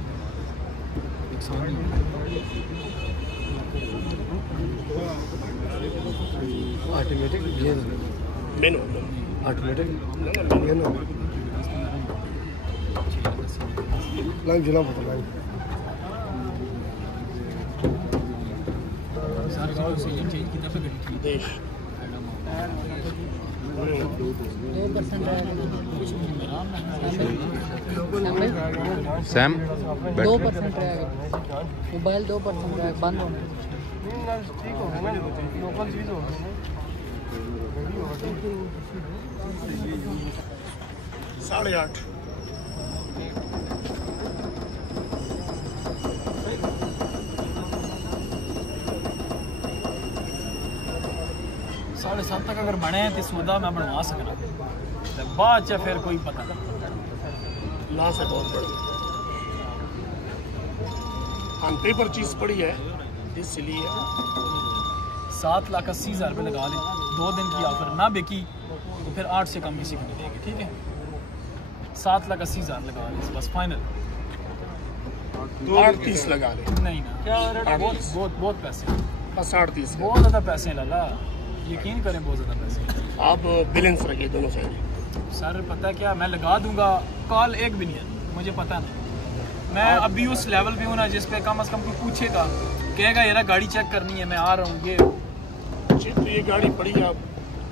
नुकसान नहीं ऑटोमेटिक मैनुअल ऑटोमेटिक लाइव चला पता लाइव सारे चेंज की दफ़े गड्डी ठीक देश 2% सैम 2% रहेगा, मोबाइल 2% रहेगा, बंद होना। ठीक हो गया ना, लोकल चीज हो गई ना। 8.5 7.5 तक अगर बने तो सौदा मैं बनवा सकना, बाद च फिर कोई पता नहीं। लॉस है बहुत बड़ी। ऑन पेपर चीज पड़ी है, इसलिए 7,80,000 रुपये लगा लें, 2 दिन की ऑफर ना बिकी तो फिर 8 से कम किसी को नहीं देंगे। ठीक है, 7,80,000 लगा लें बस फाइनल। 8.30 लगा ले। नहीं ना, बहुत पैसे, बस 8.30 बहुत ज़्यादा पैसे हैं लाला, यकीन करें बहुत ज़्यादा पैसे। आप बैलेंस रखिए दोनों साइड। सर पता है क्या, मैं लगा दूंगा, कॉल एक भी नहीं है, मुझे पता नहीं। मैं अभी उस लेवल पे हूँ ना जिस पे कम से कम कोई पूछेगा, कहेगा यार गाड़ी चेक करनी है, मैं आ रहा हूँ। ये तो ये गाड़ी पड़ी है, आप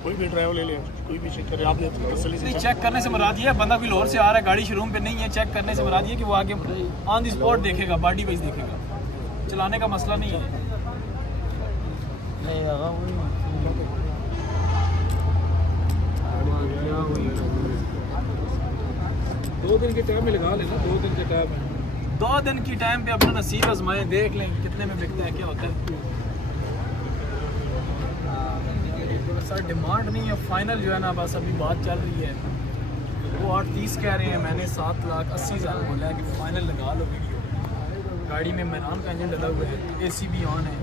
कोई भी ड्राइवर ले लें, कोई भी चेक करे, आपने तसल्ली से नहीं, चेक करने से मुराद ये है बंदा कोई लाहौर से आ रहा है, गाड़ी शोरूम पे नहीं है, चेक करने से मुराद ये कि वो आगे ऑन द स्पॉट देखेगा, बॉडी वाइज देखेगा, चलाने का मसला नहीं है। दो दिन के टाइम में लगा लेना, 2 दिन के टाइम में। 2 दिन की टाइम पे अपना नसीब आजमाएं, देख लें कितने में बिकता है, क्या होता है। सर डिमांड नहीं है, फाइनल जो है ना बस अभी बात चल रही है, वो 8:30 कह रहे हैं, मैंने 7,80,000 बोला है कि फाइनल लगा लो वीडियो। गाड़ी में मैनान का इंजन डला हुआ है, AC भी ऑन है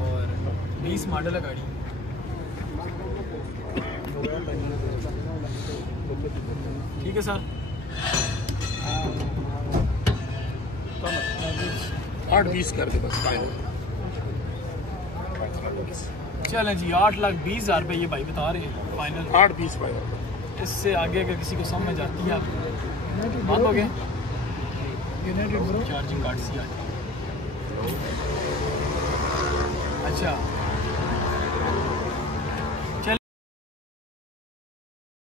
और 20 मॉडल है गाड़ी। ठीक है सर, 8-20 कर दे बस फाइनल। चलें जी, 8,20,000 रुपये ये भाई बता रहे हैं फाइनल। 8-20 फाइनल। इससे आगे अगर किसी को समझ आती है आप बंद हो गए, चार्जिंग कार्ड सी आती है। अच्छा